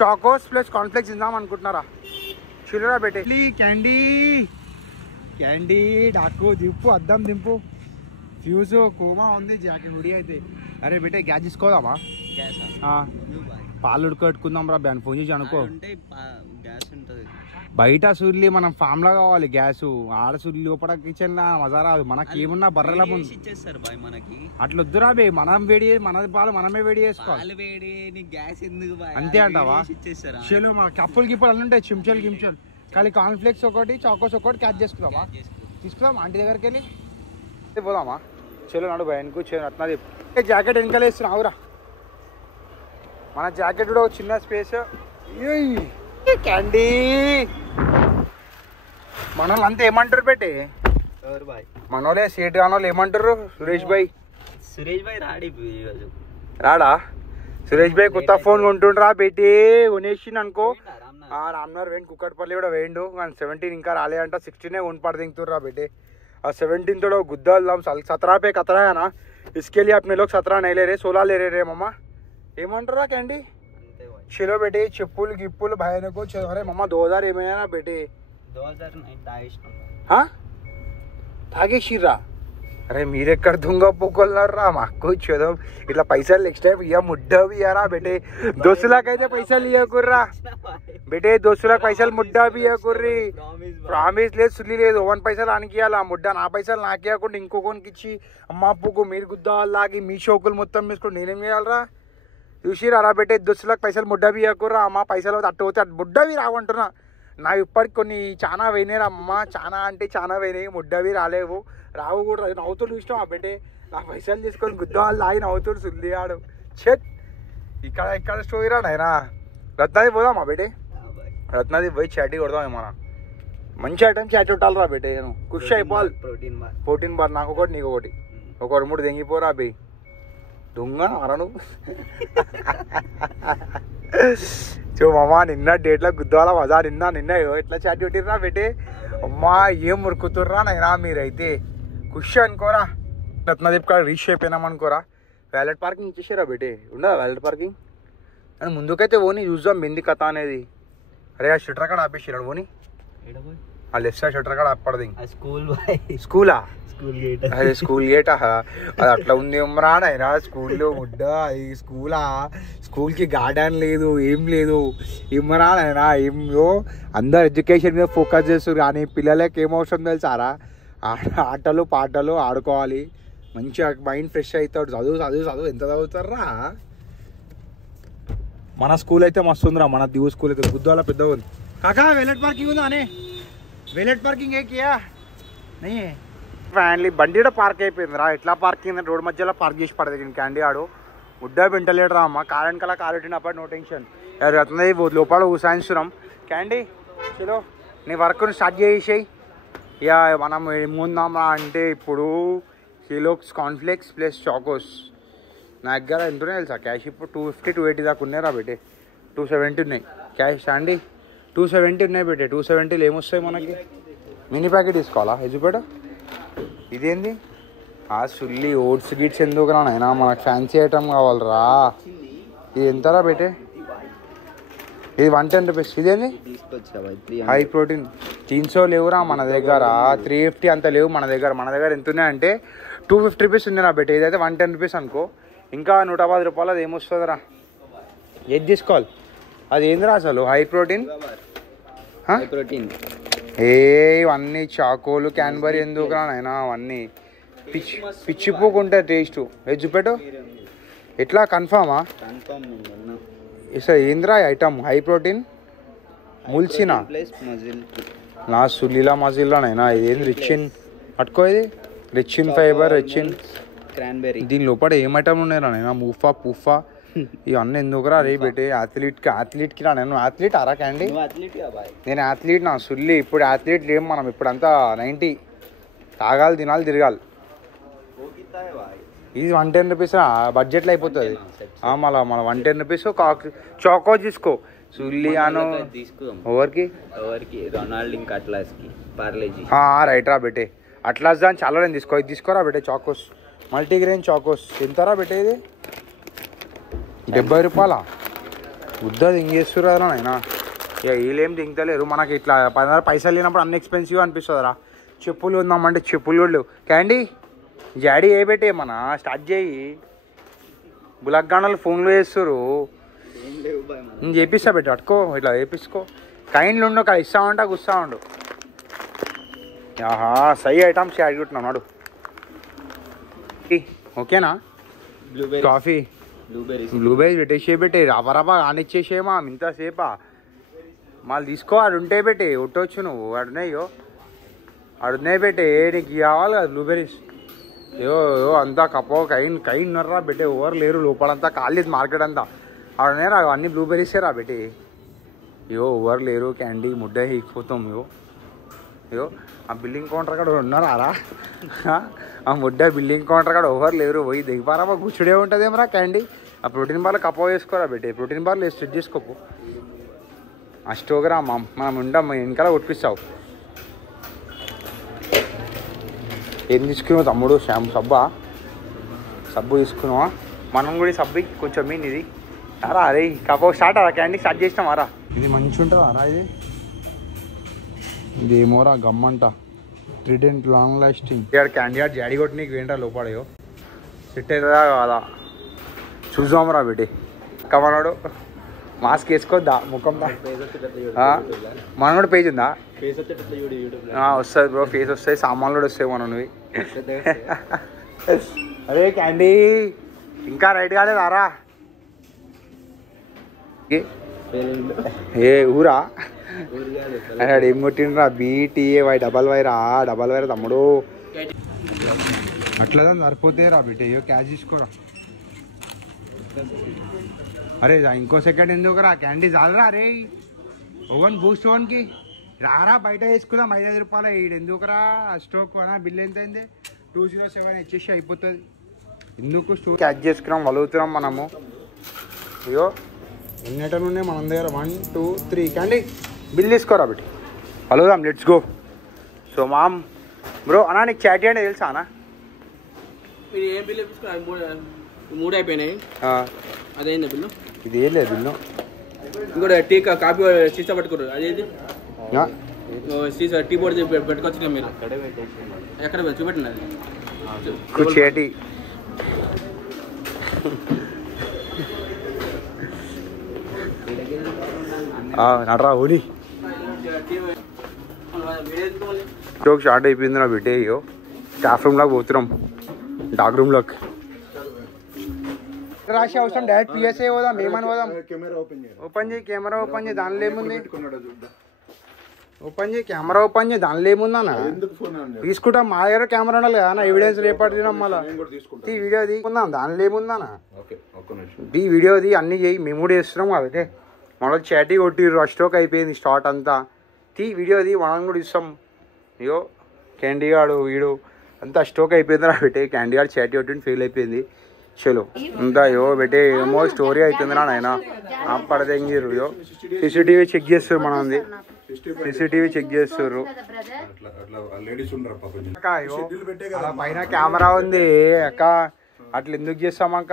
చాకోస్ ప్లస్ కాన్ఫ్లెక్స్ తిందాం అనుకుంటున్నారా చిల్లరా పెట్టి క్యాండీ డాకు దింపు అద్దం దింపు ఫ్యూజ్ కోమా ఉంది జాకెట్ హుడి అయితే అరే బేటే గ్యాస్ తీసుకోదామా పాలు ఉడకట్టుకుందాం రా బ్యాన్ ఫోన్ చేసి అనుకో బయట సూర్యులు మనం ఫామ్ లా కావాలి గ్యాస్ ఆడ సూర్యులు లోపల కిచెన్ లా మజా రాదు మనకి ఏమున్నా బర్రెల ముందు అట్లా వద్దురా బే మనం వేడి మనది పాలు మనమే వేడి చేసుకోవాలి అంతే అంటావా చలో మన కప్పులు గిప్పులు అన్నీ ఉంటాయి చెంచాలు గించాలు కానీ కాన్ఫ్లెక్స్ ఒకటి చాకోస్ ఒకటి క్యాచ్ చేసుకుందామా తీసుకుందాం ఆంటీ దగ్గరికి వెళ్ళి పోదామా చలో నడు భయానికి చలో అట్లా జాకెట్ వెనకాల వేస్తున్నావురా మన జాకెట్ కూడా చిన్న స్పేస్ క్యాండీ మన వాళ్ళు అంతా ఏమంటారు పెట్టి మనోళ్ళే సీట్ కానోళ్ళు ఏమంటారు సురేష్ భాయ్ రాడా సురేష్ భాయ్ కొత్త ఫోన్ కొంటుండ్రా పెట్టి కొనేసిండు అనుకో రామ్నగర్ వేయండి కుక్కట్పల్లి కూడా వేయండు కానీ 17 ఇంకా రాలే అంట 16 కొనపడి దింగుతుర్రా పెట్టి और 17 तो लोग गुद्दा हम 17 पे कतरा है ना, इसके लिए अपने लोग 17 नहीं ले रहे, 16 ले रहे मम्मा ఏమంటారా క్యాండీ చలో బేటే చెప్పులు గిప్పులు భయానకు అరే మమ్మ 2000 ఏమైనా బేటే తాగేసిర్రా? అరే మీరెక్కడ దొంగ పొక్కున్నారా? మాకు చదువు ఇట్లా పైసలు ఎక్స్ట్రా ఇయ్య ముడ్డవి ఇయ్యరా బెటే. దోస్తులకైతే పైసలు ఇవ్వకుర్రా బెటే, దోస్తులకు పైసలు ముడ్డవి ఇవ్వకుర్రి. ప్రామిస్ లేదు, సుల్లి లేదు. 1 పైసలు అనికియాలి. ఆ ముడ్డ నా పైసలు నాకేయకుండా ఇంకొకరికి ఇచ్చి అమ్మ పువ్వు మీరు గుద్దాలాగి మీ షోకులు మొత్తం వేసుకుని నేనేం చేయాలరా? చూసిరా రా బెటే, దోస్తులకు పైసలు ముడ్డవి ఇవ్వకుర్రా. అమ్మ పైసలు అట్టు పోతే అటు ముడ్డవి రావంటున్నా. నా ఇప్పటికి కొన్ని చాలా పోయినాయి అమ్మ, చాలా అంటే చాలా పోయినాయి. ముడ్డవి రాలేవు, రావు కూడా. నవ్వుతుడు ఇష్టం ఆ బెటే. నా పైసలు తీసుకొని గుద్దవాళ్ళు లాగి నవ్వుతుడు సుల్లిగాడు. చెట్ ఇక్కడ స్టోరీ రా నాయనా. రత్నాది పోదామా బెటే? రత్నాది పోయి చాటీ కొడదాం ఏమన్నా. మంచి ఐటమ్ చాట్ కొట్టాలి రా బెటే. నేను ఖుషి అయిపోవాలి. ప్రోటీన్ బార్ నాకు ఒకటి నీకు ఒకటి. ఒక 2-3 దెంగిపోరా బే. దొంగ అరను చూ మామా. నిన్న డేట్లో గుద్దాల మజా. నిన్న ఎట్లా చాట్ కొట్టిర్రా బెటే. అమ్మా ఏం మురుకుతుర్రా నైనా మీరైతే. ఖుషి అనుకోరా. రత్నదీప్ కాడ రీచ్ అయిపోయినామనుకోరా. వ్యాలెట్ పార్కింగ్ ఇచ్చేసారా బెటే? ఉండదా వ్యాలెట్ పార్కింగ్? అని ముందుకైతే ఓని చూద్దాం మెంది కథ అనేది. అరే ఆ షట్టర్ కాడ ఆపేసాడు ఓని. ఆ లెఫ్ట్ సైడ్ షట్టర్ కాడ ఆపడది. స్కూలా? అదే స్కూల్ గేటా? అది అట్లా ఉంది ఏమరా నైనా. స్కూల్లో ముడ్డ అది స్కూలా? స్కూల్కి గార్డెన్ లేదు, ఏం లేదు. ఏమరా నైనా. ఏమో అందరు ఎడ్యుకేషన్ మీద ఫోకస్ చేస్తారు కానీ పిల్లలకి ఏం అవసరం తెలుసారా? ఆటలు పాటలు ఆడుకోవాలి, మంచిగా మైండ్ ఫ్రెష్ అవుతాడు. చదువు ఎంత చదువుతారా? మన స్కూల్ అయితే మస్తు ఉందిరా. మన దిగు స్కూల్ అయితే గుద్దాల పెద్దగా ఉంది. కాకా వెలెట్ పార్కింగ్ ఉందా అనే? వెలెట్ పార్కింగ్ ఏ కియా నీ ఫ్యాన్లీ బండి పార్క్ అయిపోయింది రా. ఎట్లా పార్కింగ్ రోడ్ మధ్యలో పార్క్ చేసి పడదు క్యాండీ ఆడు. ముడ్డా వింటలేడు రా అమ్మ. కారెంట్ కలా కారు పెట్టినప్పుడు నో టెన్షన్. అట్లనే లోపల ఉసాయిస్తున్నాం. క్యాండీ చలో నీ వర్క్ను స్టార్ట్ చేసేయి. ఇక మనం ఏముందామా అంటే ఇప్పుడు కిలోక్స్ కార్న్ఫ్లేక్స్ ప్లస్ చాకోస్. నా దగ్గర ఎంతనే తెలుసా క్యాష్ ఇప్పుడు 250-280 దాకా ఉన్నాయిరా బెటే. 270 ఉన్నాయి క్యాష్ అండి. 270 ఉన్నాయి బెటే. 270లో ఏమొస్తాయి మనకి? మినీ ప్యాకెట్ తీసుకోవాలా ఎజుపేట? ఇదేంది ఆ సుల్లి ఓట్స్ గిట్స్ ఎందుకు రా నైనా? మనకు ఫ్యాన్సీ ఐటమ్ కావాలరా. ఇది ఎంతరా బెటే? ఇది 110 రూపీస్. ఇదేంది హై ప్రోటీన్ 300 లేవురా మన దగ్గర. 350 అంత లేవు మన దగ్గర. మన దగ్గర ఎంత ఉన్నాయంటే 250 రూపీస్ ఉంది నా బెటే. ఇదైతే 110 రూపీస్ అనుకో. ఇంకా 110 రూపాయలు అది ఏమొస్తుందిరా? ఏది తీసుకోవాలి? అది ఏందిరా అసలు? హై ప్రోటీన్ ఇవన్నీ చాకోలు క్యాన్బరీ ఎందుకు రా నైనా? అవన్నీ పిచ్చిపోకుంటే టేస్ట్. ఏది చూపెట్టు. ఎట్లా కన్ఫామా? సార్ ఏంద్రా ఐటమ్? హై ప్రోటీన్ ముల్సినా నా సుల్లీలా మజిల్లా నైనా. ఇదేంది రిచ్ ఇన్ పట్టుకో. ఇది rich in fibre, rich in cranberry. దీని లోపల ఏం ఐటమ్ ఉన్నాయిరా నైనా? ముఫా పుఫా ఇవన్నీ ఎందుకురా రే బెటే? అథ్లీట్కి రా. నేను అథ్లీట్ అరా క్యాండీ? నేను అథ్లీట్ నా సుల్లి. ఇప్పుడు అథ్లీట్ లేం మనం. ఇప్పుడంతా 90 తాగాలి, తినాలి, తిరగాలి. ఇది 110 రూపీస్ బడ్జెట్లో అయిపోతుంది. మళ్ళీ 110 రూపీస్ చాకో తీసుకో సుల్లి అను. ఎవరికి? రైట్ రా బెటే. అట్లాస్ దాని చాలా నేను తీసుకో. ఇది తీసుకోరా బెటే చాకోస్. మల్టీగ్రెయిన్ చాకోస్ ఎంతరా బెటే? ఇది 70 రూపాయలా? ఉద్దా దింగేస్తురా నైనా. ఇక వీళ్ళేం దింగలేరు మనకి. ఇట్లా పైసలు లేనప్పుడు అన్ని ఎక్స్పెన్సివ్ అనిపిస్తుందిరా. చెప్పులు ఉందామంటే చెప్పులు కూడా లేవు. క్యాండీ జాడీ ఏ పెట్టే మన స్టార్ట్ చేయి. బులగ్గానలు ఫోన్లో చేస్తారు. నేను చేపిస్తా బెట్ట. అట్టుకో ఇట్లా చేపించుకో. కైండ్లు ఉండు అక్కడ ఇస్తామంటే గుస్తా ఉండు. ఆహా సై ఐటమ్స్ అడుగుతున్నాను నాడు. ఓకేనా? కాఫీ బ్లూబెర్రీస్ పెట్టేసే పెట్టే. రవరవా ఆనిచ్చేసేమా ఇంతసేపా? మళ్ళీ తీసుకో. ఆడు ఉంటే పెట్టే ఒట్టొచ్చు నువ్వు. ఆడున్నాయో ఆడున్నాయి పెట్టే. నీకు కావాలి కదా బ్లూబెర్రీస్. అంతా కప్పో కైన్నర్రా పెట్టే. ఎవరు లేరు లోపలంతా కాలేదు మార్కెట్ అంతా. ఆడనే రా అన్ని బ్లూబెర్రీసే రా పెట్టి. ఎవరు లేరు క్యాండీ ముడ్డ ఎక్కిపోతాం. ఆ బిల్డింగ్ కౌంటర్ కాడ ఉన్నారా? ఆ ముడ్డ బిల్డింగ్ కౌంటర్ కాడ ఎవరు లేరు. పోయి దిగిపారా కూర్చుడే ఉంటుందేమరా క్యాండీ. ఆ ప్రోటీన్ బార్లు కప్ప వేసుకోరా పెట్టి. ప్రోటీన్ బార్లు సెట్ చేసుకోపు. ఆ స్టోగ్రా మనం ఉండం వెనకాల కొట్టిస్తావు. ఏం తీసుకున్నావు తమ్ముడు? సబ్బు తీసుకున్నావా? మనం కూడా సబ్బు కొంచెం మీన్ ఇది అరా. అరే కప్ప స్టార్ట్ అరా క్యాండీ స్టార్ట్ చేసినాం అరా. ఇది మంచి ఉంటుందా అరా? ఇది ఇదేమోరా గమ్మంట ట్రిడెంట్ లాంగ్ లాస్టింగ్ ఇక్కడ క్యాండిడేట్ జాడీ కొట్టి నీకు ఏంటా లోపడయో సెట్ అవుతుందా కాదా చూద్దాంరా బిడ్డి కమనాడు మాస్క్ వేసుకోద్దా ముఖం మనోడు పేజ్ ఉందా వస్తుంది బ్రో ఫేస్ వస్తాయి సామాన్లు కూడా వస్తాయి మనవి అరే క్యాండీ ఇంకా రైట్ కాలేదారా ఏ ఊరా అన్నాడు ఏం కొట్టిండ్రా BTAY డబల్ వైరా తమ్ముడు అట్లా సరిపోతే రా బిడ్డ అయ్యో క్యాష్ తీసుకోరా అరే ఇంకో సెకండ్ ఎందుకురా క్యాండీ చాలరా అరే ఓవన్ బూస్ట్ ఓవన్కి రారా బయట వేసుకుందాం 5 రూపాయలు ఎందుకురా స్టోక్ బిల్ ఎంత అయింది 207 ఇచ్చేసి అయిపోతుంది ఎందుకు స్టోక్ క్యాచ్ చేసుకున్నాం వలుగుతున్నాం మనము అయ్యో ఎన్నటలు ఉన్నాయి మన దగ్గర 1 2 3 క్యాండీ బిల్ తీసుకోరా బిడ్డ వలుగుదాం లెట్స్ గో సో మామ్ బ్రో అన్నా నీకు చాట్ చేయండి తెలుసా అన్నా ఏం బిల్ మూడు అయిపోయినాయి అదేంది బిల్లు ఇది ఏం లేదు బిల్లు ఇంకోటి టీ కాపీ సీసా పట్టుకోరు అదేది సీసా టీ బోర్డు పెట్టుకొచ్చిన మీరు ఎక్కడ చూపెట్టండి అది కూర్చేటి నడరా ఓని స్టోక్ షార్ట్ అయిపోయింది నా బిడ్డ అయ్యో స్టాఫ్ రూమ్లోకి పోతున్నాం డాక్ రూమ్లోకి రాసే అవసరం డైరెక్ట్ PSA పోదాం ఏమని పోదాం ఓపెన్ చేయి కెమెరా ఓపెన్ చేయి దానిలో ఏముంది ఓపెన్ చేయి కెమెరా ఓపెన్ చేయి దానిలో ఏముందన్న తీసుకుంటాం మా దగ్గర కెమెరా ఉండాలి కదా ఎవిడెన్స్ రేపటి తినాం మళ్ళీ ఈ వీడియో తీసుకుందాం దానిలో ఏముందన్న ఈ వీడియోది అన్ని చేయి మేము కూడా చేస్తున్నాం కాబట్టి మన చాటీ కొట్టిర్రు స్టోక్ అయిపోయింది స్టార్ట్ అంతా వీడియోది మనం కూడా ఇస్తాం అయ్యో క్యాండీ గాడు వీడు అంతా స్టోక్ అయిపోయింది రా పెట్టే క్యాండీ గాడు చాటీ కొట్టి ఫెయిల్ అయిపోయింది చలో అంతా అయ్యో పెట్టే ఏమో స్టోరీ అవుతుందిరా నాయన పడదెంగిర్రు అయ్యో CCTV చెక్ చేస్తారు మనది CCTV చెక్ చేస్తారు అక్క పైన కెమెరా ఉంది అక్క అట్లా ఎందుకు చేస్తాం అక్క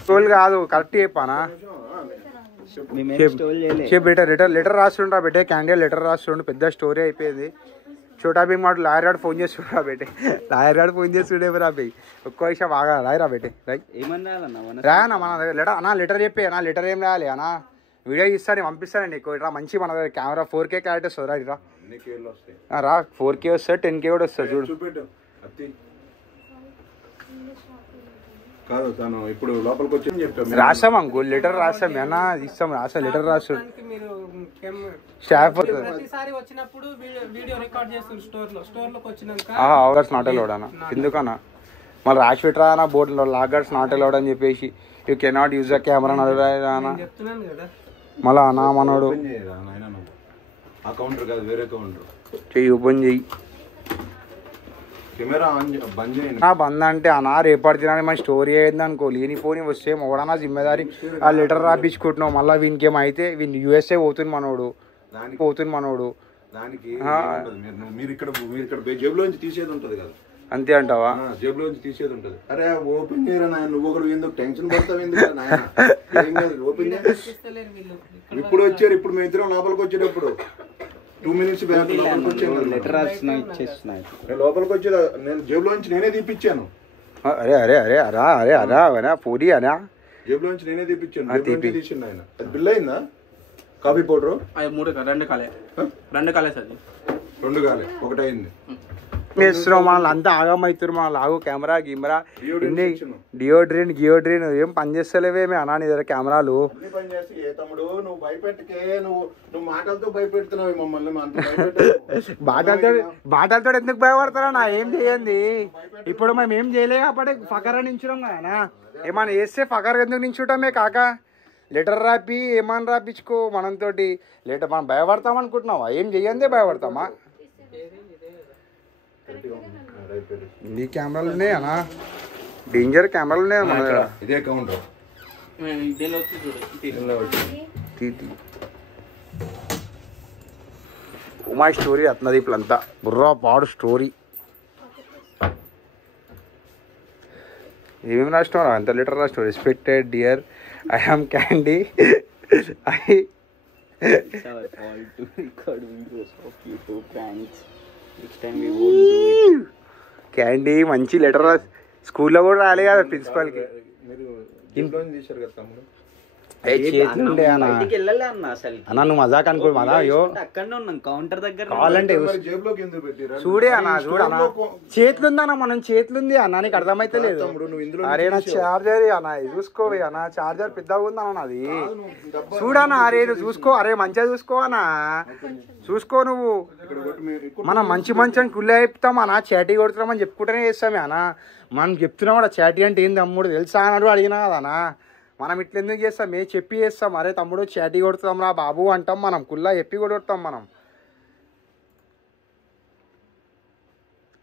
స్టోల్ కాదు కరెక్ట్ చెప్పానా లెటర్ రాస్తుండ్రా బెట్టే క్యాండియా లెటర్ రాస్తుండు పెద్ద స్టోరీ అయిపోయింది చోటా భీమ్ మాట లాయర్ గారు ఫోన్ చేస్తుండ్రా బెట్టే లాయర్ గారు ఫోన్ చేస్తుండే రా బై ఒక్క విషయం బాగా రాయరా బెట్టే రాయనా మన లెటర్ అన్నా లెటర్ చెప్పే అన్నా లెటర్ ఏం రాయాలి అన్నా వీడియో ఇస్తాను పంపిస్తాను నీకు ఇట్లా మంచి మన దగ్గర కెమెరా 4K క్లారిటీ వస్తుంది రా 4K వస్తుంది 10K కూడా వస్తుంది చూడు కాదు తను ఇప్పుడు లోపలికి వచ్చి చెప్తాం రాసాం అంకు లెటర్ రాసాం ఏమన్నా ఇస్తాం రాసా లెటర్ రాస్తాడు స్టాఫ్ అవర్స్ నాట్ అలౌడ్ అన్న ఎందుకన్నా మళ్ళీ రాసి పెట్టరా అన్న బోర్డులో లాగర్స్ నాట్ అలౌడ్ అని చెప్పేసి you cannot use a camera అన్న మళ్ళా అన్నా మనోడు కౌంటర్ కాదు వేరే కౌంటర్ చెయ్యి ఓపెన్ చెయ్యి కెమెరా బంద్ చేయండి బంద్ అంటే అన్నా రేపటి దినాన్ని మన స్టోరీ అయింది అనుకో లేని పోని వస్తే మొగడనా జిమ్మేదారి ఆ లెటర్ రాపించుకుంటున్నావు మళ్ళీ వీనికేమో అయితే వీని USA పోతుంది మనోడు దానికి మీరు ఇక్కడ జేబులోంచి తీసేది ఉంటది కదా అంతే అంటావా జేబులోంచి తీసేది ఉంటది అరే ఓపెన్ చేయరా నాయన నువ్వు ఒకరు ఎందుకు టెన్షన్ పడతావు ఎందుకు నాయన ఓపెన్ ఇప్పుడు వచ్చారు ఇప్పుడు మేము ఇద్దరం లోపలికి వచ్చేటప్పుడు 2 minutes బ్యాక్ లోపలికి వచ్చాను లోపలికి వచ్చేది నేను జేబులోంచి నేనే తీపిచ్చాను అరే పూరి అనా జేబులోంచి నేనే తీపిచ్చాను తీసిండు ఆయన అది బిల్ అయిందా కాఫీ పౌడర్ రెండు కాలే సార్ 2 కాలే ఒకటి అయింది వేస్తున్నాం మనల్ని అంతా ఆగమవుతారు మన లాగు కెమెరా గిమెరా ఇన్ని డియోడ్రిన్ ఏం పని చేస్తలేవేమే అన్నా నీ దగ్గర కెమెరాలు పని చేసి ఏ తమ్ముడు నువ్వు భయపెట్టకే నువ్వు మాటలతో భయపెడుతున్నావు మమ్మల్ని బాటలతో ఎందుకు భయపడతారా నా ఏం చేయండి ఇప్పుడు మేము ఏం చేయలే కాబట్టి ఫకరా నించున్నాం కదా ఏమన్నా వేస్తే ఫకర్ ఎందుకు నించుంటామే కాక లెటర్ రాపి ఏమన్నా రాపించుకో మనంతోటి లెటర్ మనం భయపడతాం అనుకుంటున్నావా ఏం చెయ్యందే భయపడతామా ఇన్ని కెమెరాలు ఉన్నాయన్నా డేంజర్ కెమెరాలు ఉన్నాయా మన దగ్గర ఇదే కౌంటర్ ఉమా స్టోరీ అత్నది ఇప్పుడంతా బుర్రా పాడు స్టోరీ ఏమేమి రాసినావు అంత లెటర్ రాసినావు respected dear I am Candy It's our fault to record videos of YouTube pranks. Next time we won't do it. Candy మంచి లెటర్ స్కూల్లో కూడా రాలే కదా ప్రిన్సిపల్కి. మీరు ఇంట్లో తీశారు కదా తమ్ముడు. చేతులు ఉండే అన్న. బయటికి వెళ్ళలే అన్న అసలు. అన్న నువ్వు మజాక్ అనుకో మదా. అయ్యో అక్కడనే ఉన్నాం కౌంటర్ దగ్గర. కావాలంటే జేబులోకి ఎందుకు పెట్టిరా? చూడే అన్న చూడన్నా చేతులుందన్న మనం చేతులుంది అన్న నీకు అర్థమైతే లేదు. అరే నా చార్జర్ అన్న చూసుకోవే అన్న చార్జర్ పెద్దగా ఉందన్న నాది చూడన్నా. అరే చూసుకో అరే మంచిగా చూసుకో అన్న చూసుకో నువ్వు. మనం మంచి మంచి కుళ్ళే అయిపోతాం అన్న చాటీ కొడుతున్నామని చెప్పుకుంటూనే చేస్తామే అన్న. మనం చెప్తున్నాం కూడా చాటీ అంటే ఏంది తమ్ముడు తెలుసా అన్నాడు అడిగినా కదా అన్న. మనం ఇట్లా ఎందుకు చేస్తాం చెప్పి చేస్తాం. అరే తమ్ముడు చాటీ కొడుతాం రా బాబు అంటాం మనం కుల్లా చెప్పి కొడతాం మనం.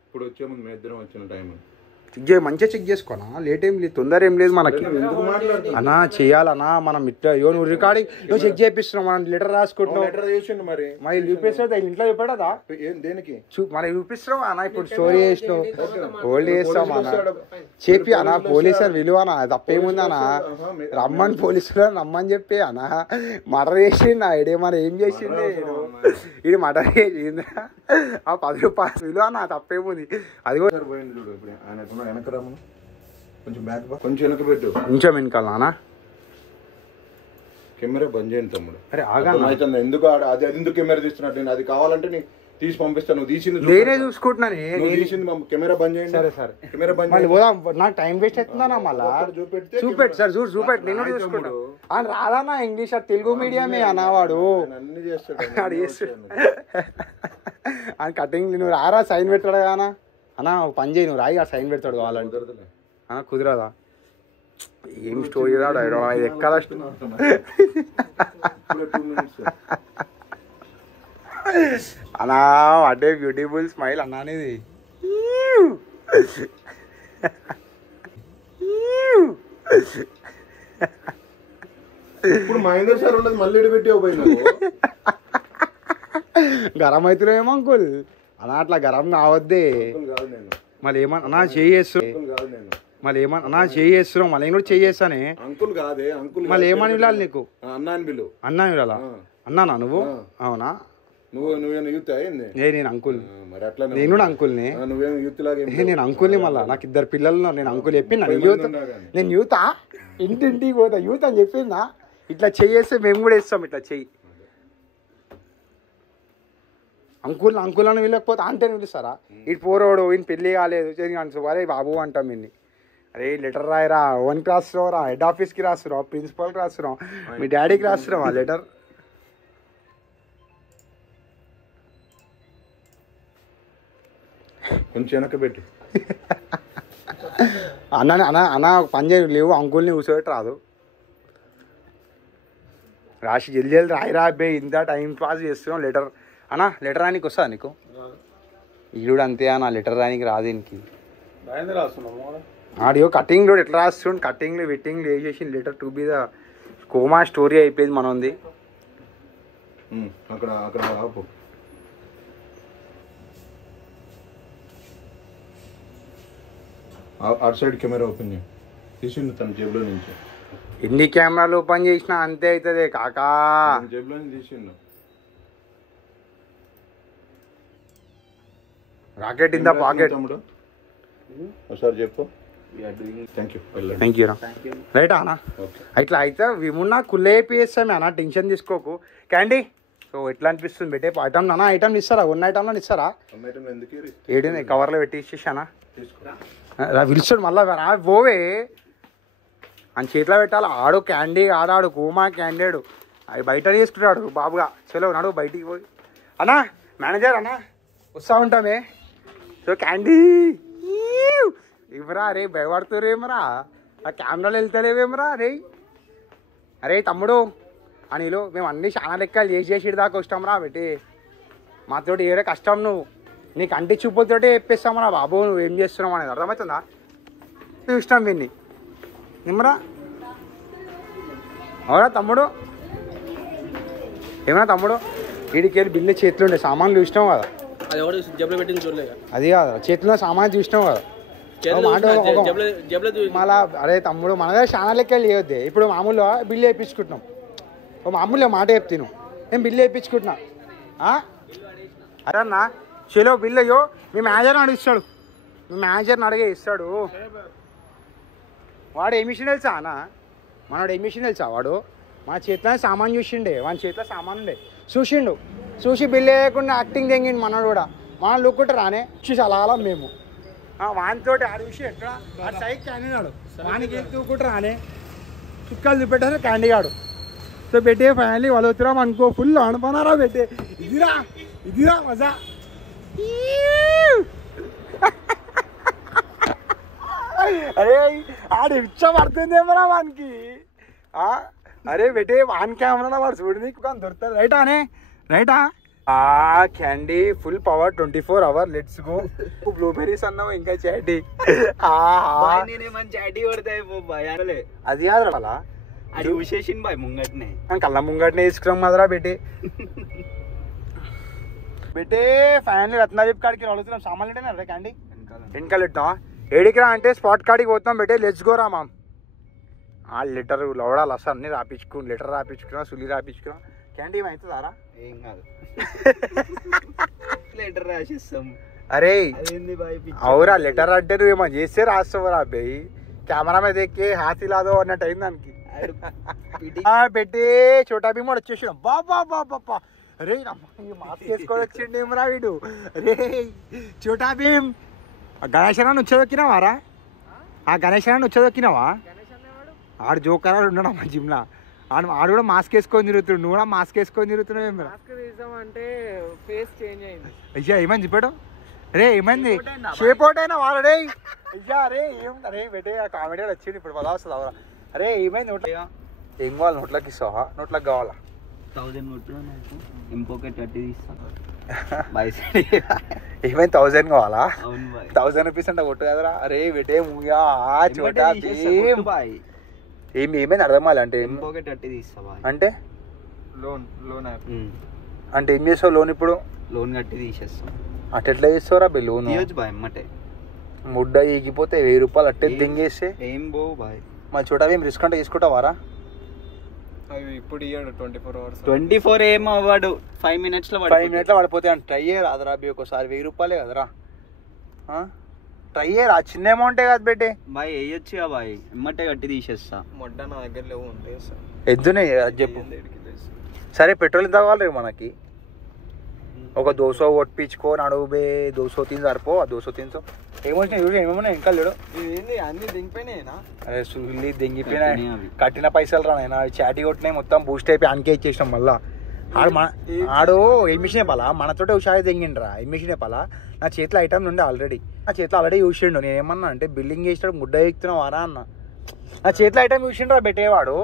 ఇప్పుడు వచ్చే ముందు మీ ఇద్దరం వచ్చిన టైం మంచిగా చెక్ చేసుకోనా లేట్ ఏం లేదు తొందర ఏం లేదు మనకి అన్నా చెయ్యాలన్నా. మనం ఇట్లా నువ్వు రికార్డింగ్ నువ్వు చెక్ చేపిస్తున్నావు మనం లెటర్ రాసుకుంటున్నావు మరి చూపిస్తావు ఇంట్లో చెప్పాడా దేనికి మరి చూపిస్తున్నావు అన్న. ఇప్పుడు స్టోరీ చేసినావు హోల్డ్ చేస్తాం అన్న చెప్పి అన్న పోలీసు విలువ అన్న తప్పేముంది అన్న. రమ్మని పోలీసులు రమ్మని చెప్పి అన్న మర్డర్ చేసిండు ఇడే మరి ఏం చేసింది ఇది మర్డర్ చేసింది. ఆ 10 రూపాయలు విలువ అన్న తప్పేముంది. అది కూడా వెనక రాము కొంచెం బ్యాక్ కొంచెం వెనక పెట్టు కొంచెం వెనకాల నాన్న. కెమెరా బంద్ చేయండి తమ్ముడు. అరే ఆగా ఎందుకు అది ఎందుకు కెమెరా తీస్తున్నట్టు నేను అది కావాలంటే నీకు తీసి పంపిస్తాను. నువ్వు తీసింది నేనే చూసుకుంటున్నాను. కెమెరా బంద్ చేయండి. సరే సరే కెమెరా బంద్ మళ్ళీ పోదాం. నాకు టైం వేస్ట్ అవుతుందా మళ్ళా చూపెట్టు సార్ చూపెట్టు నేను చూసుకుంటాను. అని రాదన్నా ఇంగ్లీష్ తెలుగు మీడియమే అన్నవాడు అన్ని చేస్తాడు అని కటింగ్ నువ్వు రారా సైన్ పెడతాడు కానా అన్న పని చేయి నువ్వు రాయి సైన్ పెడతాడు కావాలంటే అన్న కుదరదా ఏం స్టోరీ రాడు ఇది ఎక్కడ అన్నా వాట్ ఏ బ్యూటిఫుల్ స్మైల్ అన్నా అనేది. ఇప్పుడు మహేందర్ సార్ ఉండదు మళ్ళీ పెట్టావు పోయినా గరం అవుతున్నాయేమో అంకుల్ అన్నా అట్లా గరం కావద్దే. మళ్ళీ ఏమన్నా చేస్తున్నావు మళ్ళీ ఏమన్నా చేస్తున్నావు మళ్ళీ నేను కూడా చేస్తానే అంకుల్ కాదే అంకుల్ మళ్ళీ ఏమని వెళ్ళాలి నీకు అన్నా అని పిలు అన్నా వెళ్ళాలా అన్నానా నువ్వు అవునా నువ్వేనా యూత్ అయింది నేను అంకుల్ మరి అట్లా నేను కూడా అంకుల్ని నువ్వేం యూత్ లాగా నేను అంకుల్ని మళ్ళీ నాకు 2 పిల్లలు నేను అంకుల్ చెప్పిన యూత్ నేను యూతా ఇంటింటికి పోతా యూత్ అని చెప్పిందా. ఇట్లా చేస్తే మేము కూడా ఇస్తాం ఇట్లా చెయ్యి అంకుల్ అంకుల్ అని వెళ్ళకపోతే అంటే పిలుస్తారా ఇటు పోరోడు ఈయన పెళ్ళి కాలేదు అరే బాబు అంటాం ఇన్ని. అరే లెటర్ రాయరా 1కి రాస్తున్నావు రా హెడ్ ఆఫీస్కి రాస్తున్నావు ప్రిన్సిపల్కి రాస్తున్నావు మీ డాడీకి రాస్తున్నావు ఆ లెటర్. కొంచెం వెనక పెట్టు అన్న అన్న అన్న పని చేయ లేవు అంకుల్ని కూర్చోబెట్టి రాదు రాసి జల్దీ రాయిరా అబ్బాయి ఇంత టైం పాస్ చేస్తున్నాం లెటర్ అన్నా లెటర్ రానికి వస్తా నీకు ఈడు అంతే అన్న లెటర్ రానికి రాదు దీనికి ఆడియో కటింగ్ లో ఎట్లా రాస్తుండే కటింగ్లు వెట్టింగ్లు వేసేసి letter to be the coma story అయిపోయింది మనది. అక్కడ అక్కడ ఆపు అటు సైడ్ కెమెరా ఓపెన్ చేయి తీసిండు తన జేబులో నుంచి. ఎన్ని కెమెరాలు ఓపెన్ చేసినా అంతే అవుతుంది కాకా జేబులో నుంచి తీసిండు. రాకెట్ ఇన్ ద పాకెట్ తమ్ముడు ఒకసారి చెప్పు. థ్యాంక్ యూ రైట్ అన్న ఇట్లా అయితే విమున్నా కుల్లేపిస్తామే అన్న టెన్షన్ తీసుకోకు. క్యాండీ సో ఎట్లా అనిపిస్తుంది పెట్టే ఐటమ్ అన్న ఐటమ్ ఇస్తారా ఉన్న ఐటమ్లో ఇస్తారా ఏడు కవర్లో పెట్టి ఇచ్చేసానా పిలుస్తాడు మళ్ళా పోవే అని చేతిలో పెట్టాలి. ఆడు క్యాండీ ఆడాడు కూమా క్యాండీడు అవి బయట తీసుకుంటాడు బాబుగా చలో నాడు బయటికి పోయి అన్నా మేనేజర్ అన్నా వస్తూ ఉంటామే సో క్యాండీ ఇవ్వరా రే భయపడుతురేమరా ఆ కెమెరాలు వెళ్తలేవేమరా రే. అరే తమ్ముడు అనిలో మేము అన్ని చాలా లెక్కలు చేసేసి దాకా వస్తాంరా పెట్టి మాతోటి ఏరే కష్టం నువ్వు నీకు అంటి చూపుతోటే చెప్పేస్తామరా బాబు నువ్వు ఏం చేస్తున్నావు అనేది అర్థమవుతుందా. ఇష్టం విన్ని నిమ్మరా అవునా తమ్ముడు ఏమన్నా తమ్ముడు వీడికి వెళ్ళి బిల్లు చేతిలో ఉండే సామాన్లు చూసినావు కదా అది కాదు చేతిలో సామాన్లు చూసినావు కదా మళ్ళా అరే తమ్ముడు మన దగ్గర చాలా లెక్కలు చేయొద్దే. ఇప్పుడు మామూలుగా బిల్లు వేయించుకుంటున్నాం ఓ మామూలుగా మాట చెప్తాను నేను బిల్లు వేయించుకుంటున్నా అరే అన్న చలో బిల్లు అయ్యో మీ మేనేజర్ని అడిగిస్తాడు మీ మేనేజర్ని అడిగే ఇస్తాడు వాడు ఏ మిషన్ తెలుసా అన్న మనవాడు ఏ మిషన్ తెలుసా వాడు మన చేతిలో సామాన్ చూసిండే వాని చేతిలో సామాన్ ఉండే చూసిండు చూసి బిల్లు వేయకుండా యాక్టింగ్ తెంగిండు మనవాడు కూడా మనం లుక్కుంటే రానే చూసి అలా అలా మేము వానితో ఆడి విషయం ఎక్కడ వాడు సైడ్ క్యాండీ ఆడు వానికి తూకుంటే రానే చుక్కలు చూపెట్టారు క్యాండీ ఆడు సో పెట్టే ఫైనల్లీ వాళ్ళు వచ్చిరాం అనుకో ఫుల్ అనుకున్నారా పెట్టే ఇదిరా మజా అరే ఆడు ఇచ్చబడుతుందేమరా వానికి అరే పెట్టే వాన్ కెమెరా వాడు చూడు నీకు కానీ దొరుకుతుంది రైటా అనే రైటా candy full power 24 hours let's go blueberries అన్నావు ఇంకా చాటీ చాటీ కొడతాయి అది కాదు వాళ్ళ అది విశేషం బాయ్ ముంగట్నే కళ్ళ ముంగట్నే వేసుకున్నాం మదరా బెట్టే బెట్టే ఫైనల్ రత్నాదీప్ కాడికి అడుగుతున్నాం సామాన్లు అంటే క్యాండీ వెనకాల ఇట్టాం ఏడికి రా అంటే స్పాట్ కాడికి పోతాం బెట్టే లెట్స్ గో రా మామ్ ఆ లెటర్ లవడాలి అసలు అన్ని రాపించుకుని లెటర్ రాపించుకున్నా సులి రాపించుకున్నా క్యాండీ ఏమవుతుందారా ఏం కాదు లెటర్ రాసిస్తాం అరే అవురా లెటర్ అంటే నువ్వు ఏమో చేస్తే రాస్తావురా అబ్బాయి కెమెరా మీద ఎక్కి హాతీ లాదో అన్నట్టు అయింది దానికి పెట్టి చోటా భీమ్ వాడు వచ్చేసాడు బాబా బాబా అరే మాస్క్ వేసుకొని వచ్చిండు ఏమరా వీడు అరే చోటా భీమ్ గణేశనాన్ని వచ్చేదొక్కినావారా ఆ గణేశనాన్ని వచ్చేదొక్కినావా ఆడు జోకరాడు ఉన్నాడు మా జిమ్లా ఆడు కూడా మాస్క్ వేసుకొని తిరుగుతున్నాడు నువ్వు కూడా మాస్క్ వేసుకొని తిరుగుతున్నావు ఏమరా అంటే ఫేస్ చేంజ్ అయింది అయ్యా ఏమైంది చెప్పాడు అరే ఏమైంది షేప్ అవుట్ అయినా వాడే అయ్యా అరే ఏం అరే పెట్టే ఆ కామెడీ వచ్చింది ఇప్పుడు పదా వస్తుంది అవరా అరే ఏమైంది నోట్ల ఏం కావాలి నోట్లకి ఇస్తావా నోట్లకి కావాలా 1000 కొట్టు ఇంకొక 30 తీస్తాను ఏమైంది 1000 కావాలా 1000 రూపీస్ అంటే కొట్టు కదరా అరే పెట్టే ముయ్యా చోటా ఏమైంది అర్థం కావాలి అంటే ఇంకొక 30 తీస్తావా అంటే లోన్ అంటే ఏం చేస్తావు లోన్ ఇప్పుడు లోన్ కట్టి తీసేస్తాం అట్ ఎట్లా చేస్తావురా బే లోన్ బాయ్ అమ్మటే ముడ్డ ఈగిపోతే 1000 రూపాయలు అట్టే దింగేస్తే ఏం బో బాయ్ మా చోటా ఏం రిస్క్ అంటే తీసుకుంటావారా ఇప్పుడు ఇయ్యాడు 24 hours 24 ఏమో అవ్వడు 5 minutes లో 5 minutes లో పడిపోతే అంటే ట్రై చేయరు అదరా బి ఒకసారి 1000 రూపాయలే కదరా ట్రై చేయరు ఆ చిన్న అమౌంటే కదా బెట్టే బాయ్ వేయొచ్చుగా బాయ్ ఎమ్మటే కట్టి తీసేస్తా మొడ్డ నా దగ్గర లేవు ఉంటాయి ఎద్దునే చెప్పు సరే పెట్రోల్ ఎంత కావాలి మనకి ఒక 200 కొట్టించుకో నడువు బే 200 300 సరిపో 200 300 ఏమొచ్చినా చూడు ఏమేమన్నా ఇంకా లేడు ఏంది అన్ని దింగిపోయినాయినా అరే సుల్లి దింగిపోయినా కట్టిన పైసలు రా నేను చాటీ కొట్టినాయి మొత్తం బూస్ట్ అయిపోయి ఆన్కే ఇచ్చేసినాం మళ్ళా ఆడు ఎడ్మిషన్ చెప్పాలా మనతోటే హుషారు దింగిండ్రా ఎడ్మిషన్ చెప్పాలా నా చేతిలో ఐటమ్ ఉండే ఆల్రెడీ నా చేతిలో ఆల్రెడీ చూసిండు నేను ఏమన్నా అంటే బిల్లింగ్ చేసినాడు ముడ్డ ఎక్కుతున్నావు వారా అన్న నా చేతిలో ఐటమ్ చూసిండ్రా పెట్టేవాడు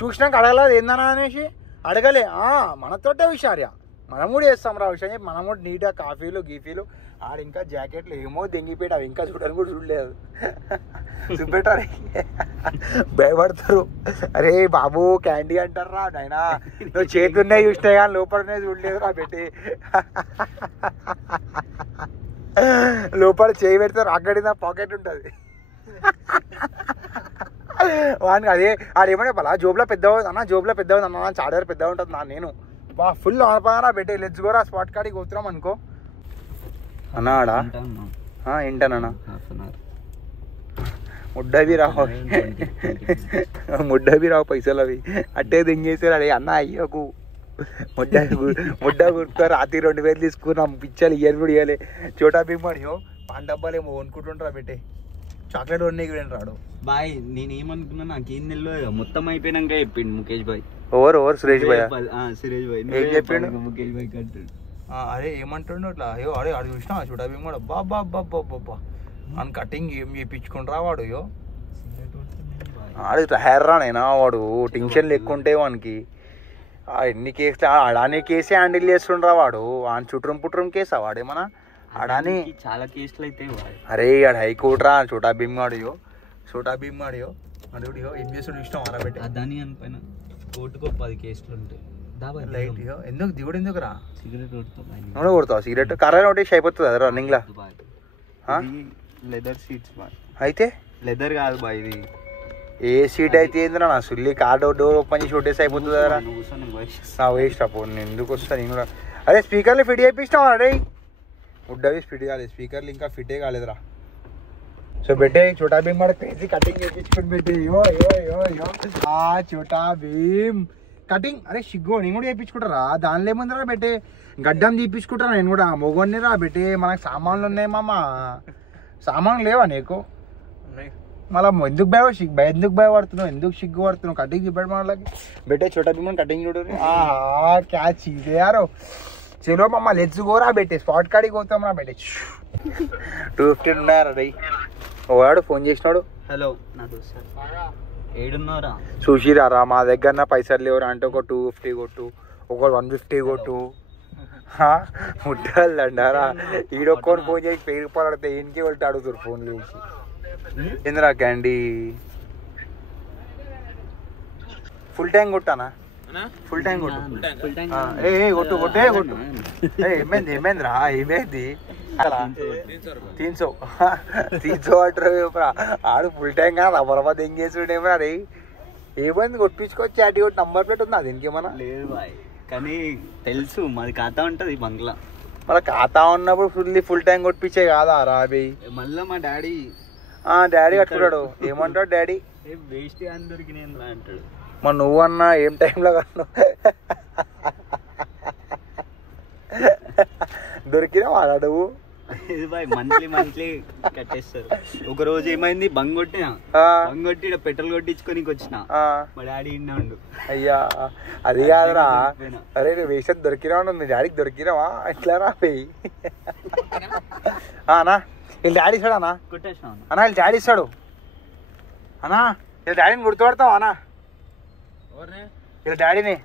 చూసినాక అడగలేదు ఏందన్నా అనేసి అడగలే మనతోటే హుషారియా మనం కూడా చేస్తాం రా విషయం చెప్పి మనం కూడా నీట్గా కాఫీలు గీఫీలు ఆడ ఇంకా జాకెట్లు ఏమో దెంగిపోయి అవి ఇంకా చూడడానికి కూడా చూడలేదు చూపెట్టారు భయపడతారు అరే బాబు క్యాండీ అంటారు రా నాయనా నువ్వు చేతున్నే చూసినా కానీ లోపలనే చూడలేదు రా పెట్టి లోపల చేయి పెడతారు అక్కడి నా పాకెట్ ఉంటుంది వానికి అదే ఆడేమన్నా చెప్పాలా జోబులో పెద్ద అన్న జోబులో పెద్ద అన్న చార్జర్ పెద్దగా ఉంటుంది నా నేను బా ఫుల్ ఆనపారా పెట్టే లెట్స్ గోరా స్పాట్ కాడికి పోతున్నాం అనుకో అన్నా ఆడా ఏంటన్నా ముడ్డవి రావు ముడ్డవి రావు పైసలు అవి అట్టే దింగేసారు అడే అన్న అయ్యకు ముడ్డ గుర్తు రాత్రి 2000 తీసుకున్నాం పిచ్చలు ఇయ్యని కూడా ఇవ్వలే చోటా భీమాడియో పాన్ డబ్బాలు ఏమో కొనుక్కుంటుంటారా పెట్టే చాక్లెట్ కొన్నే రాడు బాయ్ నేను ఏమనుకున్నా నాకేం తెలియదు మొత్తం అయిపోయినాక చెప్పిండు ముఖేష్ బాయ్ ఓవర్ సురేష్ భాయ్ సురేష్ భాయ్ ఏం చెప్పిండు ముఖేష్ భాయ్ కంటాడు అరే ఏమంటుండు అట్లా అయ్యో అడే ఆడు చూసినా చూడా కూడా బాబా బాబా బాబా అని కటింగ్ ఏం చేయించుకుంటారా వాడు అయ్యో ఆడు హెయిర్ రానైనా వాడు టెన్షన్ లెక్కుంటే వానికి ఎన్ని కేసులు అడానే కేసే హ్యాండిల్ చేస్తుండ్రా వాడు ఆయన చుట్రం పుట్రం కేసా వాడేమన్నా అడాని చాలా కేసులు అయితే అరే ఆడు హైకోర్టు రా చోటా భీమ్ ఆడియో అడుగుడియో ఏం చేస్తాడు ఇష్టం ఆరబెట్టి దాని అనిపైన కోర్టుకో 10 కేసులు ఉంటాయి లైట్ ఎందుకు దిగుడు ఎందుకు రా సిగరెట్ నువ్వు కొడతావు సిగరెట్ కర్ర నోటీస్ అయిపోతుంది కదా రన్నింగ్ లా లెదర్ సీట్స్ బాయ్ అయితే లెదర్ కాదు బాయ్ ఇది ఏ సీట్ అయితే ఏందిరా నా సుల్లి కార్ డోర్ ఓపెన్ చేసి కొట్టేసి అయిపోతుంది కదా నా వేస్ట్ అప్పు నేను ఎందుకు వస్తాను నేను కూడా. అదే స్పీకర్లు ఫిట్ చేయించినావా అరే ముడ్డవి ఫిట్ కాలేదు స్పీకర్లు ఇంకా ఫిటే కాలేదురా. సో బెట్టే చోటా భీమ్ కూడా క్రేజీ కటింగ్ చేయించుకుని పెట్టి చోటా భీమ్ కటింగ్ అరే సిగ్గు నేను కూడా చేయించుకుంటారా దానిలో ఏముందిరా బెట్టే గడ్డం తీపించుకుంటారా నేను కూడా మొగోని రా బెట్టే మనకు సామాన్లు ఉన్నాయి మామ సామాన్లు లేవా నీకు మళ్ళీ ఎందుకు ఎందుకు భయపడుతున్నావు ఎందుకు సిగ్గు పడుతున్నావు కటింగ్ చూపెట్టి వాళ్ళకి బెట్టే చోటా భీమ్ కటింగ్ చూడరు క్యాచ్ ఇదే యారో చలో మమ్మ లెట్స్ గోరా బెట్టే స్పాట్ కాడికి పోతాం రా బెట్టే 250 ఉన్నారా రై వాడు ఫోన్ చేసినాడు హలో నా దోస్త్ ఏడున్నారా చూసిరారా మా దగ్గర పైసలు లేవురా అంటే ఒక 250 కొట్టు ఒక 150 కొట్టు ముట్టాలు అండారా ఈడొక్కని ఫోన్ చేసి 1000 రూపాయలు అడితే ఇంటికి వెళ్తే అడుగుతారు ఫోన్లు చేసి ఏందిరా క్యాండీ ఫుల్ ట్యాంక్ కొట్టానా ఫుల్ ట్యాంక్ కొట్టు ఏ కొట్టు కొట్టే కొట్టు ఏమైందిరా ఏమైంది 300 అంటారు ఆడు ఫుల్ ట్యాంక్ రబ్బరబాద్ ఎంగేసుడేమో అరే ఏమైంది కొట్టించుకొచ్చి అటు కొట్టి నంబర్ ప్లేట్ ఉందా దీనికి ఏమన్నా లేదు బాయ్ కానీ తెలుసు మాది ఖాతా ఉంటుంది బంగ్లా మన ఖాతా ఉన్నప్పుడు ఫుల్ ట్యాంక్ కొట్టించే కాదా రాబి మళ్ళీ మా డాడీ కట్టుకున్నాడు ఏమంటాడు డాడీ వేస్ట్ అని దొరికిన అంటాడు మరి నువ్వన్నా ఏం టైంలో కన్నావు దొరికినావా నువ్వు మంత్లీ కట్టేస్తారు. ఒక రోజు ఏమైంది బంగ్ కొట్టినా పెట్రోల్ కొట్టించుకొని వచ్చిన మా డాడీ ఉండు అయ్యా అది కాదురా అరే నువ్వు వేసేది దొరికినావు మీ డాడీకి దొరికినావా ఎట్లా రా పోయి అన్నా వీళ్ళు డాడీ ఇస్తాడు అన్నా కొట్టేసిన అన్నా వీళ్ళు డాడీ ఇస్తాడు అన్నా వీళ్ళ డాడీని గుర్తుపడతావా అన్నా వీళ్ళ డాడీని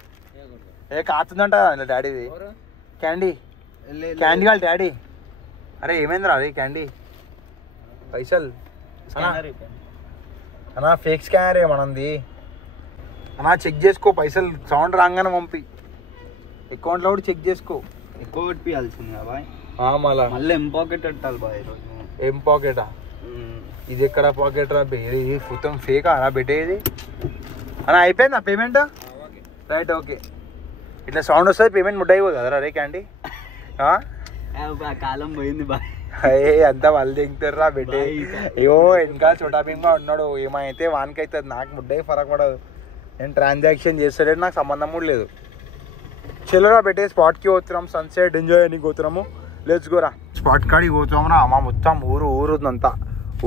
ఏ కాతుందంట వీళ్ళ డాడీది క్యాండీ వాళ్ళ డాడీ అరే ఏమైందిరా అరే క్యాండీ పైసలు అన్నా ఫేక్ స్కానర్ ఏమనంది అన్నా చెక్ చేసుకో పైసలు సౌండ్ రాగానే పంపి అకౌంట్లో కూడా చెక్ చేసుకో ఎక్కువ కొట్టియాల్సింది బాయ్ మళ్ళీ ఎం పాకెట్ పెట్టాలి బాయ్ ఏం పాకెటా ఇది ఎక్కడ పాకెట్ రా ఇది మొత్తం ఫేక్ రా పెట్టేది అన్నా అయిపోయిందా పేమెంట్ రైట్ ఓకే ఇట్లా సౌండ్ వస్తుంది పేమెంట్ ముడ్డైపోదు కదరా రే క్యాండీ కాలం పోయింది బాయ్ అంతా వాళ్ళు దిగుతారు రా బిడ్డ అయ్యో ఇంకా చోటా భీమ్గా ఉన్నాడు ఏమైతే వానికి అవుతుంది నాకు ముడ్డే ఫరక్ పడదు నేను ట్రాన్సాక్షన్ చేస్తాడే నాకు సంబంధం కూడా లేదు చెల్లరా పెట్టే స్పాట్కి పోతున్నాం సన్సెట్ ఎంజాయ్ అని పోతున్నాము లెట్స్ గోరా స్పాట్ కాడికి పోతున్నాం రా మా మొత్తం ఊరుందంతా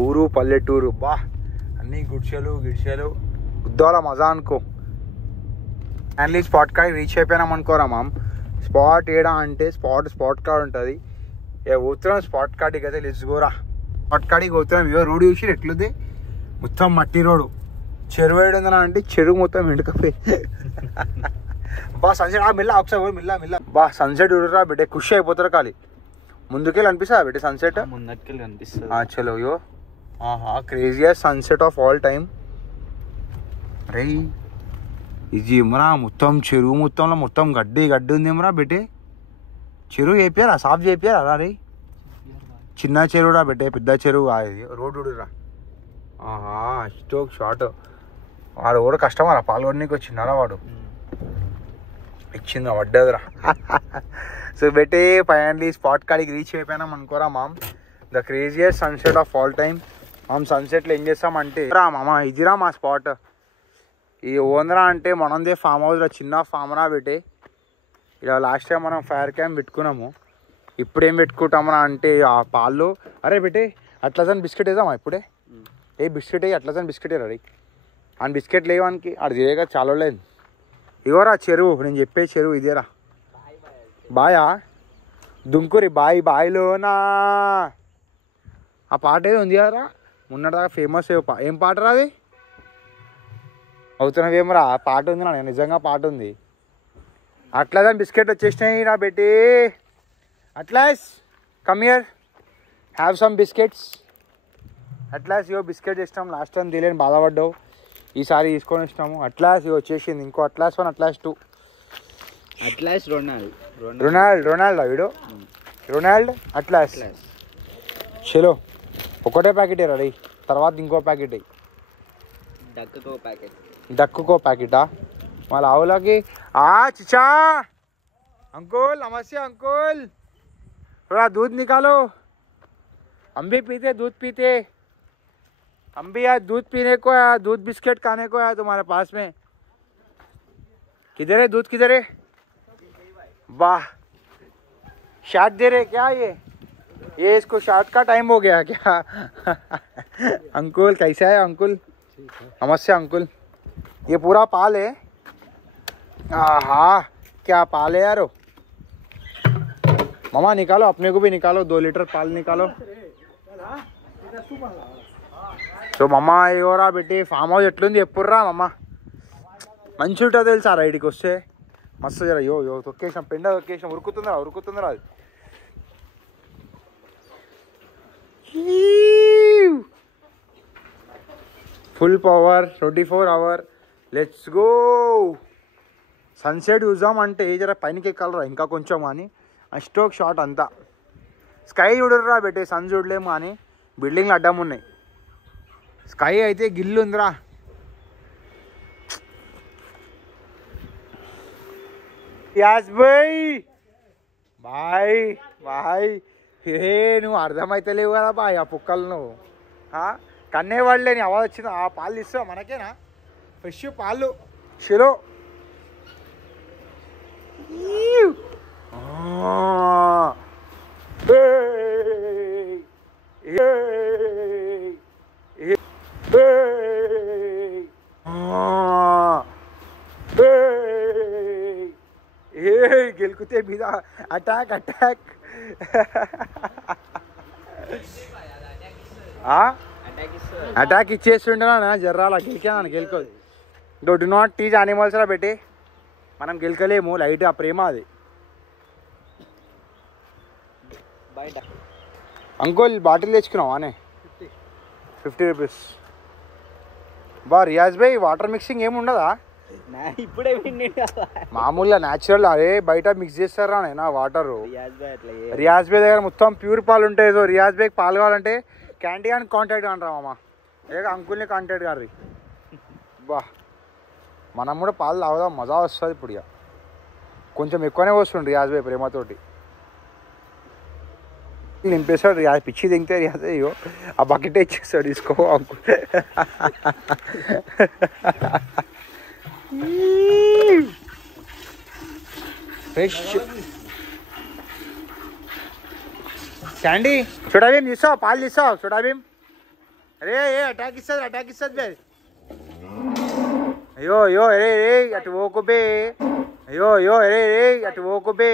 ఊరు పల్లెటూరు బా అన్నీ గుడిసెలు ఉద్దాల మజా అనుకో అండ్ స్పాట్ కాడికి రీచ్ అయిపోయినాం అనుకోరా మామ్ స్పాట్ ఏడా అంటే స్పాట్ కార్డ్ ఉంటుంది పోతున్నాం స్పాట్ కార్డ్కి అయితే లెట్స్ గోరా స్పాట్ కాడికి పోతున్నాం ఇవో రోడ్ చూసి ఎట్లుంది మొత్తం మట్టి రోడ్డు చెరువు ఏడుందనా అంటే చెరువు మొత్తం ఎండుకపోయి బా సన్సెట్ ఒకసారి మిల్ల బా సన్సెట్ రా బిడ్డ ఖుషి అయిపోతారు ఖాళీ ముందుకెళ్ళి అనిపిస్తా బిడ్డ సన్సెట్ ముందుకెళ్ళి కనిపిస్తుంది చలో yo craziest sunset of all time రే ఇది ఏమరా మొత్తం చెరువు మొత్తం గడ్డి ఉందేమరా బెట్టే చెరువు చేపారా సాఫ్ చేపారా రే చిన్న చెరువురా బెట్టే పెద్ద చెరువు ఇది రోడ్డు రా స్టోక్ షార్ట్ వాడు కూడా కష్టమరా పాల్గొనడానికి వచ్చినారా వాడు ఇచ్చిందా పడ్డదిరా సో బెట్టే ఫైనల్లీ స్పాట్ కాడికి రీచ్ అయిపోయినాం అనుకోరా మామ్ the craziest sunset of all time మామ్ సన్సెట్లో ఏం చేస్తామంటే రా మామ ఇదిరా మా స్పాట్ ఈ ఓనరా అంటే మనదే ఫామ్ హౌస్లో చిన్న ఫామ్రా పెట్టి ఇలా లాస్ట్ టైం మనం ఫైర్ క్యాంప్ పెట్టుకున్నాము ఇప్పుడు ఏం పెట్టుకుంటామరా అంటే ఆ పాలు అరే పెట్టి అట్లసని బిస్కెట్ వేద్దామా ఇప్పుడే బిస్కెట్ అట్లసని బిస్కెట్ రెడీ ఆ బిస్కెట్ లేవానికి అది తిరేగా చాలా లేదు ఇగోరా చెరువు నేను చెప్పే చెరువు ఇదేరా బాయా దుంకురి బాయిలోనా ఆ పాట ఏదో ఉంది కదరా మొన్నటిదాకా ఫేమస్ ఏం పాట రా అది అవుతున్నవేమరా పాట ఉంది నా నిజంగా పాట ఉంది అట్లా బిస్కెట్ వచ్చేసినాయి నా బెట్టి atlas come here have some biscuits atlas ఇవో బిస్కెట్ ఇస్తాం లాస్ట్ టైం తెలియని బాధపడ్డావు ఈసారి తీసుకొని ఇస్తాము అట్లాస్ ఇవి వచ్చేసింది ఇంకో అట్లాస్ 1 అట్లాస్ 2 అట్లాస్ రొనాల్డ్ వీడు రొనాల్డ్ అట్లాస్ చలో ఒకటే ప్యాకెట్ రెడీ తర్వాత ఇంకో ప్యాకెట్ డక్కుకో ప్యాకెటా వాళ్ళ ఆవులకి చిచా अंकुल नमस्ते अंकुल थोड़ा दूध निकालो हम भी पीते दूध पीते हम भी यार दूध पीने को है दूध बिस्किट खाने को है तुम्हारे पास में किधर है दूध किधर है वाह शाट दे रहे क्या ये इसको शाट का टाइम हो गया क्या अंकुल कैसा है अंकुल नमस्ते अंकुल ये पूरा पाल है हाँ क्या पाल है यारो मामा निकालो अपने को भी निकालो 2 लीटर पाल निकालो సో మమ్మ ఎవరా పెట్టి ఫామ్ హౌస్ ఎట్లుంది ఎప్పుడురా మమ్మ మంచి ఉంటుంది తెలుసా రైడ్కి వస్తే మస్తు జర యో తొక్కేసాం పెండ తొక్కేసాం ఉరుకుతుందిరా అది full power 24 hour let's go sunset చూద్దాం అంటే జర పైనకి ఎక్కాలరా ఇంకా కొంచెం కానీ స్ట్రోక్ షాట్ అంతా స్కై చూడరురా పెట్టే సన్ చూడలేము కానీ బిల్డింగ్లు అడ్డం ఉన్నాయి స్కై అయితే గిల్లు ఉందిరా యాస్ బాయ్ నువ్వు అర్థమైతలేవు కదా బాయ్ ఆ పుక్కలు నువ్వు కన్నే వాళ్ళే నీ అవాజ్ వచ్చింది ఆ పాలు ఇస్తావు మనకేనా ఫ్రెష్ పాలు షిలో గెలుకుతే మీద అటాక్ అటాక్ ఇచ్చేస్తుండేనా జర్రాలా గెలికాను గెలుకోదు డు నాట్ టీచ్ యానిమల్స్ రా పెట్టి మనం గెలకలేము లైట్ ఆ ప్రేమ అది అంకుల్ బాటిల్ తెచ్చుకున్నావా అనే 50 రూపీస్ బా రియాజ్ భాయ్ వాటర్ మిక్సింగ్ ఏమి ఉండదా ఇప్పుడే మామూలుగా న్యాచురల్ అదే బయట మిక్స్ చేస్తారా నా వాటర్ రియాజ్ భాయ్ దగ్గర మొత్తం ప్యూర్ పాలు ఉంటాయి సో రియాజ్ భాయ్కి పాలు కావాలంటే క్యాంటీ కానీ కాంటాక్ట్ కానరా మామ లేక అంకుల్ని కాంటాక్ట్ కాదు బా మనం కూడా పాలు తాగుదాం మజా వస్తుంది ఇప్పుడు ఇక కొంచెం ఎక్కువనే వస్తుంది రియాజ్ భాయ్ ప్రేమతోటి నింపేస్తాడు రియాజ్ పిచ్చి దింగితే రియాజ్ అయ్యో ఆ బకెట్ ఇచ్చేస్తాడు తీసుకో అంకుల్ ఫ్రెష్ క్యాండీ छोटा भीम తీసావు పాలు తీసావు छोटा भीम అరే అటాక్ ఇస్తుంది బే అయ్యో అరే అటు ఓకు బే అయ్యో అరే అటు ఓకు బే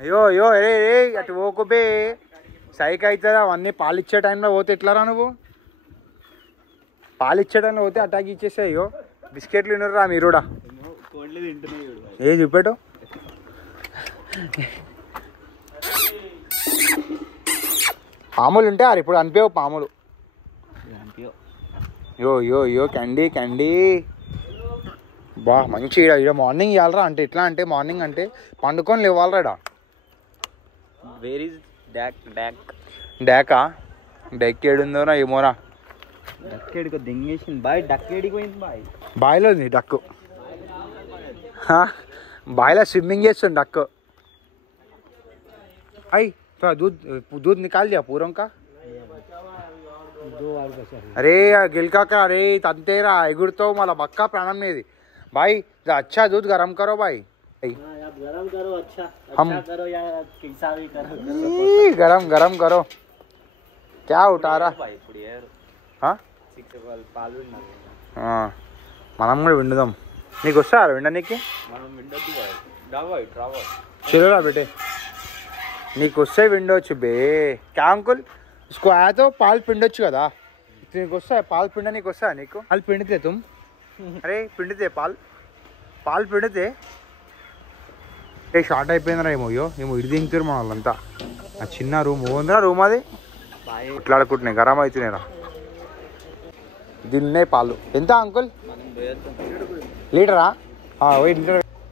అయ్యో అరే అటు ఓకు బే సైక్ అవుతుందా అవన్నీ పాలు ఇచ్చే టైంలో పోతే ఎట్లారా నువ్వు పాలు ఇచ్చే టైంలో పోతే అటాక్ ఇచ్చేస్తే అయ్యో బిస్కెట్లు తినరా మీరు కూడా ఏ చూపెట్టు పాములు ఉంటాయి అరే ఇప్పుడు అనిపించవు పాములు యో క్యాండీ బా మంచి ఇక మార్నింగ్ ఇవ్వాలరా అంటే ఎట్లా అంటే మార్నింగ్ అంటే పండుకొని లేవాలరా డాకా డెక్ ఏడుందోనా ఏమోరా డక్కేడికి దెంగేసింది బాయ్ డక్కేడికి పోయింది బాయిలో ఉంది డక్కు బాయిలో స్విమ్మింగ్ చేస్తుంది డక్కు అయ్యి दूध निकाल दिया पूरों का अरे गिलका अरे तंतेरा एगुड़तो मला बक्का प्राणम नहीं भाई अच्छा दूध गरम करो भाई गरम करो अच्छा हम करो या कैसा भी करो गरम करो क्या उठा रहा మనం కూడా విండుదాం నీకు వస్తారా వినడానికి చలోరా బేటే నీకు వస్తే విండొచ్చు బే క్యా అంకుల్ इसको आया तो पाल పిండొచ్చు కదా నీకు వస్తా పాలు పిండ నీకు వస్తా నీకు పాలు పిండితే తుమ్ అరే పిండితే పాలు పిండితే ఏ షార్ట్ అయిపోయిందిరా ఏమో ఇటు దింగుతారు మన వాళ్ళంతా ఆ చిన్న రూమ్ ఉందిరా రూమ్ అది ఇట్లాడుకుంటున్నాయి గరం అవుతున్నాయిరా దీన్ని పాలు ఎంత అంకుల్ లీటరా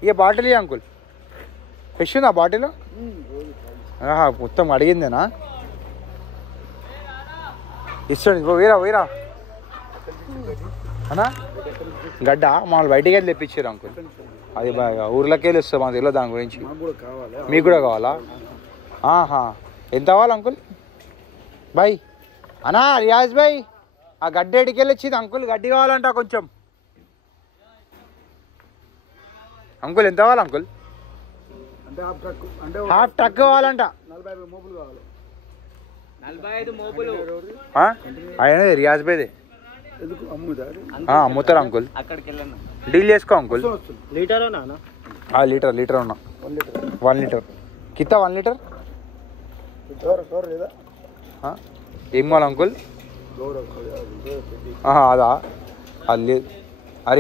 ఇక బాటిల్ ఇయ్య అంకుల్ ఫ్రెష్ ఉందా బాటిల్ మొత్తం అడిగిందేనా ఇస్తాడు వేరా అన్నా గడ్డ మామూలు బయటికి వెళ్ళి తెప్పించారు అంకుల్. అది బాగా ఊర్లోకి వెళ్ళి వస్తాం, మాకు తెలియదు దాని గురించి. మీకు కూడా కావాలా? ఆహా, ఎంత కావాలి అంకుల్? బాయ్ అన్నా రియాజ్ బాయ్, ఆ గడ్డి ఎడికి వెళ్ళి వచ్చింది అంకుల్, గడ్డి కావాలంట కొంచెం. అంకుల్ ఎంత కావాలి అంకుల్? హాఫ్ ట్రక్ కావాలంట. 45 మోపులు ఆయన రియాజ్ బాయ్దే. అమ్ముతారు అంకుల్, అక్కడికి వెళ్ళాను. డీల్ చేసుకో అంకుల్. లీటర్ లీటర్ ఉన్నా 1 లీటర్ కిత్తా 1 లీటర్ ఏం కావాలి అంకుల్? అదా అది లేదు.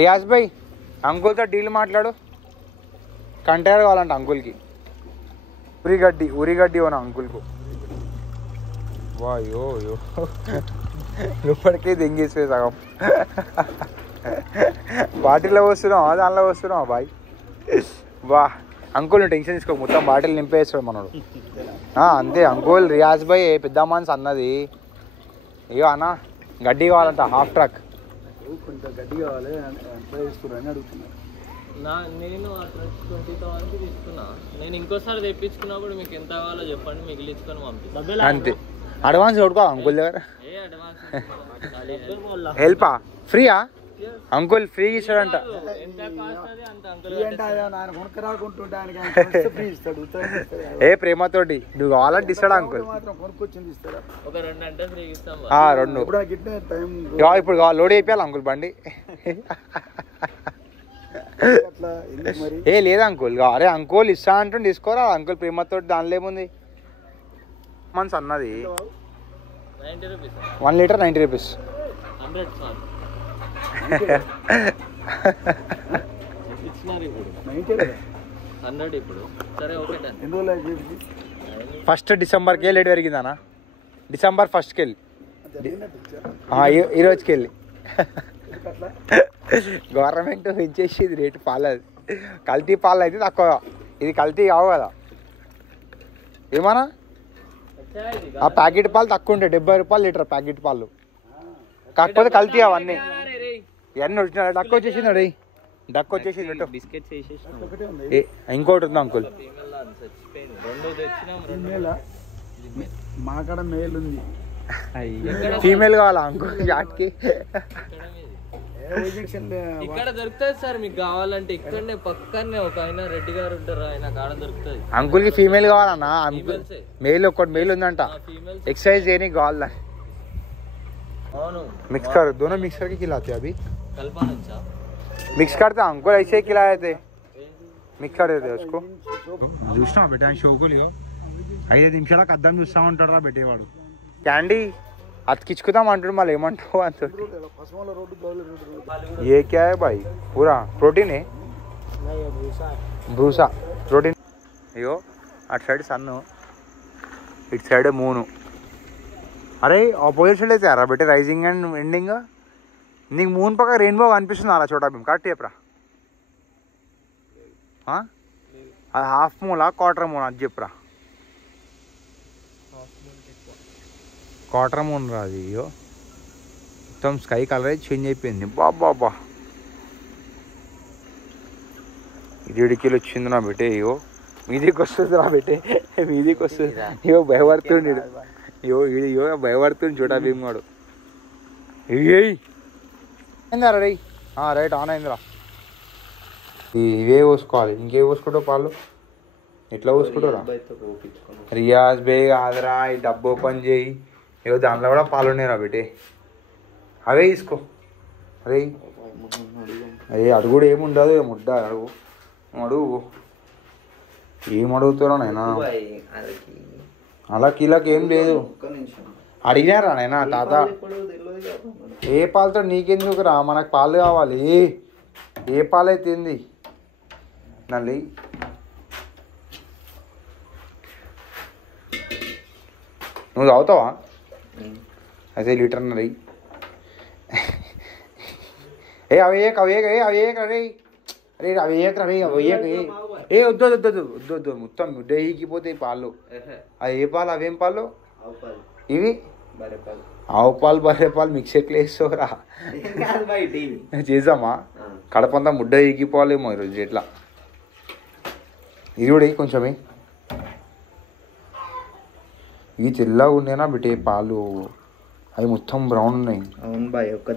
రియాజ్ భాయ్ అంకుల్తో డీల్ మాట్లాడు. కంటైనర్ కావాలంట అంకుల్కి. ఉరిగడ్డి ఉన్నా అంకుల్కు. వాయో లోపలికి దెంగేసిపోయి సగం. బాటిల్లో వస్తున్నావా దానిలో వస్తున్నావా బాయ్? వా అంకుల్ నువ్వు టెన్షన్ తీసుకో, మొత్తం బాటిల్ నింపేస్తాడు మనోడు. అంతే అంకుల్. రియాజ్ భాయ్ పెద్ద మనసు అన్నది. అయ్యో అన్న గడ్డి కావాలంట హాఫ్ ట్రక్. కొంచెం గడ్డి కావాలి తీసుకుని అడుగుతున్నారు. నేను ఆ ట్రక్ 20,000 తీసుకున్నా. నేను ఇంకోసారి తెప్పించుకున్నప్పుడు మీకు ఎంత కావాలో చెప్పండి, మిగిలించుకొని పంపిస్తాను. అంతే. అడ్వాన్స్ కొట్టుకో అంకుల్ దగ్గర. అడ్వాన్స్ హెల్పా ఫ్రీయా అంకుల్? ఫ్రీ ఇస్తాడంట. ఎంత కాస్ట్ అది అంత అంకుల్. ఏ ప్రేమతోటి నువ్వు కావాలంటే ఇస్తాడా అంకుల్? ఒక 2 అంటే ఫ్రీ ఇస్తాం. 2 ఇప్పుడు లోడ్ అయిపోయాలి అంకుల్ బండి. ఏ లేదా అంకుల్? అరే అంకుల్ ఇస్తా అంటుండే తీసుకోరా అంకుల్ ప్రేమతోటి. దానిలో ఏముంది? మంత్స్ అన్నది 90 రూపీస్ 1 లీటర్ 90 రూపీస్. 100 సార్ ఇచ్చినారు ఇప్పుడు 100 ఇప్పుడు. సరే ఓకే డన్. ఫస్ట్ డిసెంబర్కి లేట్ పెరిగిందనా? డిసెంబర్ 1st వెళ్ళి ఈ రోజుకి వెళ్ళి గవర్నమెంట్ పెంచేసేది రేటు పాలది. కల్తీ పాలు అయితే తక్కువ, ఇది కల్తీ కావు కదా. ఏమన్నా ఆ ప్యాకెట్ పాలు తక్కువ ఉంటాయి, 70 రూపాయలు లీటర్ ప్యాకెట్ పాలు. కాకపోతే కల్తీ అవన్నీ ఇవన్నీ వచ్చిన డక్ వచ్చేసింది. అడి డక్ వచ్చేసింది. బిస్కెట్స్ వేసేసి ఇంకోటి ఉంది అంకుల్. మాకాడ మేల్ ఉంది. ఫీమేల్ కావాలా అంకుల్? యాట్కి ఇక్కడ దొరుకుతుంది సార్, మీకు కావాలంటే ఇక్కడనే పక్కనే ఒక ఆయన రెడ్డి గారు ఉంటారు, ఆయన కాడ దొరుకుతుంది. అంకుల్ కి ఫీమేల్ కావాలన్నా? అంకుల్ మేల్ ఒకటి మేల్ ఉందంట, एक्सरसाइज చేయడానికి కావాలా? అవును मिक्स कर दोनों मिक्स करके खिलाते हैं अभी. కల్పనొచ్చా? मिक्स करते हैं अंकुल, ऐसे ही खिलाए थे, मिक्स कर देते उसको. చూసినా బేటా షోకు లియో 5 నిమిషాలకు అద్దం చూస్తా ఉంటారా బెట్టేవాడు. క్యాండీ అతికించుకుందాం అంటాడు, మళ్ళీ ఏమంటావు అంత. ये क्या है भाई? पूरा प्रोटीन है, భూసా ప్రోటీన్. అయ్యో అటు సైడ్ సన్ను, ఇటు సైడ్ మూను. అరే ఆపోజిట్ సైడ్ అయితే అరా బెట్టే రైజింగ్ అండ్ ఎండింగ్. నీకు మూన్ పక్క రెయిన్బో కనిపిస్తుంది అలా చోటా మేము కరెక్ట్ చెప్పరా? అది హాఫ్ మూలా క్వార్టర్ మూన్ అది చెప్పరా? క్వార్టర్ మూన్ రా అది. అయ్యో మొత్తం స్కై కలర్ చేంజ్ అయిపోయింది. బాబా ఇడికిలో వచ్చింది నా బెట్టే. అయ్యో మీదికి వస్తుంది రా బెట్టే, మీదికి వస్తుంది. అయ్యో భయపడుతుండే, అయ్యో భయపడుతుంది చోటా భీమ్ వాడు. అయిందా రే? రైట్ ఆన్ అయిందిరా. ఇవే పోసుకోవాలి, ఇంకే పోసుకుంటావు పాలు? ఎట్లా పోసుకుంటావురా? రియాజ్ బే కాదురా, ఈ డబ్బు ఓపెన్ చేయి. ఏవో దాంట్లో కూడా పాలు ఉన్నాయిరా బెట్టే, అవే తీసుకో. అరే అయ్యే అడుగు కూడా ఏముండదు, ముడ్డ అడుగు అడుగు. ఏం అడుగుతారా నాయనా? అలా కిలాకి ఏం లేదు. అడిగినారా నాయనా తాత? ఏ పాలతో నీకెందుకు రా, మనకు పాలు కావాలి. ఏ పాలు అయితే ఏంది నల్లి? నువ్వు తాగుతావా? అయితే లీటర్ నల్లి. అవి అరే అరే అవి ఏ వద్దు వద్దు వద్దు వద్దు వద్దు మొత్తం ముడ్డ ఈకిపోతాయి పాలు. అవి ఏ పాలు? అవేం పాలు ఇవి? ఆవు పాలు బర్రె పాలు మిక్స్ ఎట్లా వేస్తావురా చేద్దామా కడపంతా ముడ్డ ఎగిపోవాలేమో ఈరోజు ఎట్లా ఇది కూడా కొంచెమే ఇవి తెల్లగా ఉండేనా బిటే పాలు అవి మొత్తం బ్రౌన్ ఉన్నాయి. అవును బాయ్, ఒక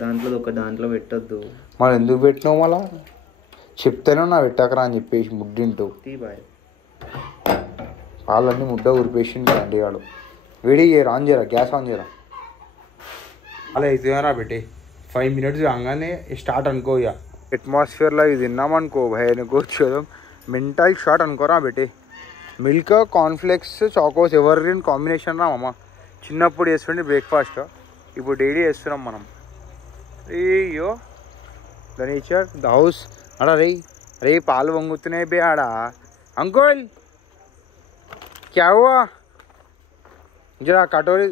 దాంట్లో పెట్టొద్దు. మనం ఎందుకు పెట్టినావు మళ్ళా చెప్తేనే నా పెట్టకరా అని చెప్పేసి ముడ్డింటూ బాయ్ పాలన్నీ ముడ్డ ఊరిపేసిండు అండి వాడు. వేడి చేయరా, ఆన్ చేయరా, గ్యాస్ ఆన్ చేయరా. అలా అవుతుందరా పెట్టి 5 minutes కాగానే స్టార్ట్ అనుకో. ఇక అట్మాస్ఫియర్లో ఇది తిన్నామనుకో భయ అనుకోవచ్చు కదా, మెంటల్ షాట్ అనుకోరా పెట్టి. Milk cornflakes Chocos ever combination రా అమ్మ. చిన్నప్పుడు చేస్తుండే బ్రేక్ఫాస్ట్, ఇప్పుడు డైలీ చేస్తున్నాం మనం. అయ్యో ద నేచర్ ద హౌస్ అడా రే రే పాలు వంగుతున్నాయి బే ఆడా. అంకుల్ क्या हुआ जरा कटोरी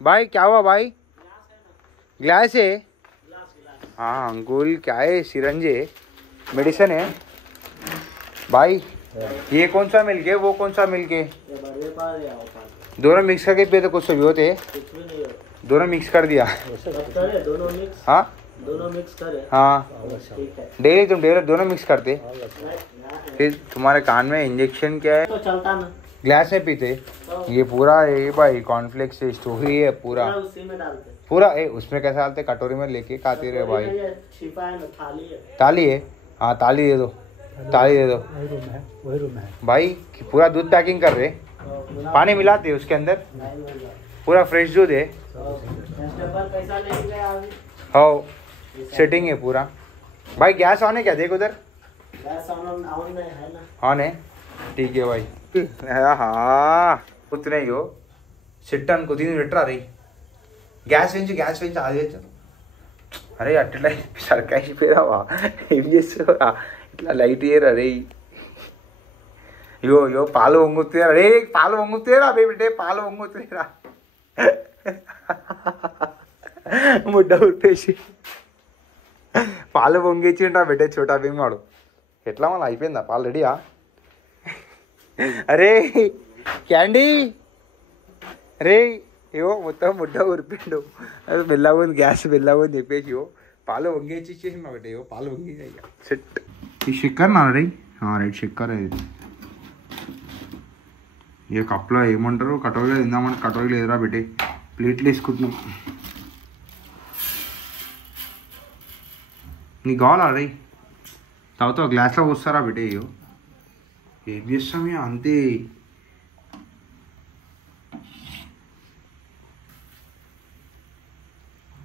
भाई, क्या हुआ भाई? ग्लास है? हाँ अंकुल क्या है, सिरंज है, मेडिसिन है भाई. ये कौन सा मिल्क है, वो कौन सा मिल्क है? दोनों मिक्स करके पिए तो कुछ भी होते. दोनों मिक्स कर दिया. हाँ दोनों मिक्स करे. हाँ डेली तुम डेली दोनों मिक्स करते. फिर तुम्हारे कान में इंजेक्शन क्या है? तो चलता ना, ग्लास में पीते. ये पूरा ये भाई कॉर्नफ्लेक्स स्टोरी है पूरा, उसी में डालते पूरा. उसमें कैसे डालते, कटोरी में लेके खाते रहे भाई. ताली है, हाँ ताली दे दो, ताली दे दो भाई. पूरा दूध पैकिंग कर रहे, पानी मिलाते उसके अंदर, पूरा फ्रेश दूध है. हाँ सेटिंग है पूरा भाई. गैस ऑन है क्या, देख उधर ऑन है. ठीक है भाई. उतने ही हो సెట్ అనుకో, దీన్ని పెట్టరా రే. గ్యాస్ పెంచి అది అరే అట్లా సరికాయిపోయావా, ఏం చేస్తావా ఇట్లా లైట్ ఇయరా రే. యో పాలు వంగుతారా రే, పాలు వంగుతారా బేబిటే, పాలు వంగుతారా. ముడ్డ ఉట్టేసి పాలు వంగించింటా బిడ్డే చోటా భీమాడు. ఎట్లా మళ్ళీ అయిపోయిందా పాలు రెడీయా? అరే క్యాండీ రే ఏవో మొత్తం ముడ్డ ఉరిపిండు. అది మెల్లగా ఉంది, గ్యాస్ మెల్లగా ఉంది చెప్పేసి పాలు వంగేసి ఇచ్చేసి మా బిడ్డ పాలు వంగి సెట్. ఈ చక్కెర నా రే, రైట్ చక్కెర. ఇక కప్లో ఏమంటారు, కటోరీలో తిందామంటే కటోరీలో ఎదురా పెట్టి ప్లేట్లు వేసుకుంటున్నాం. నీకు కావాలా రే, తాగుతావు గ్లాస్లో పోస్తారా బిడ్డ. అయ్యో ఏం చేస్తాం ఇక అంతే.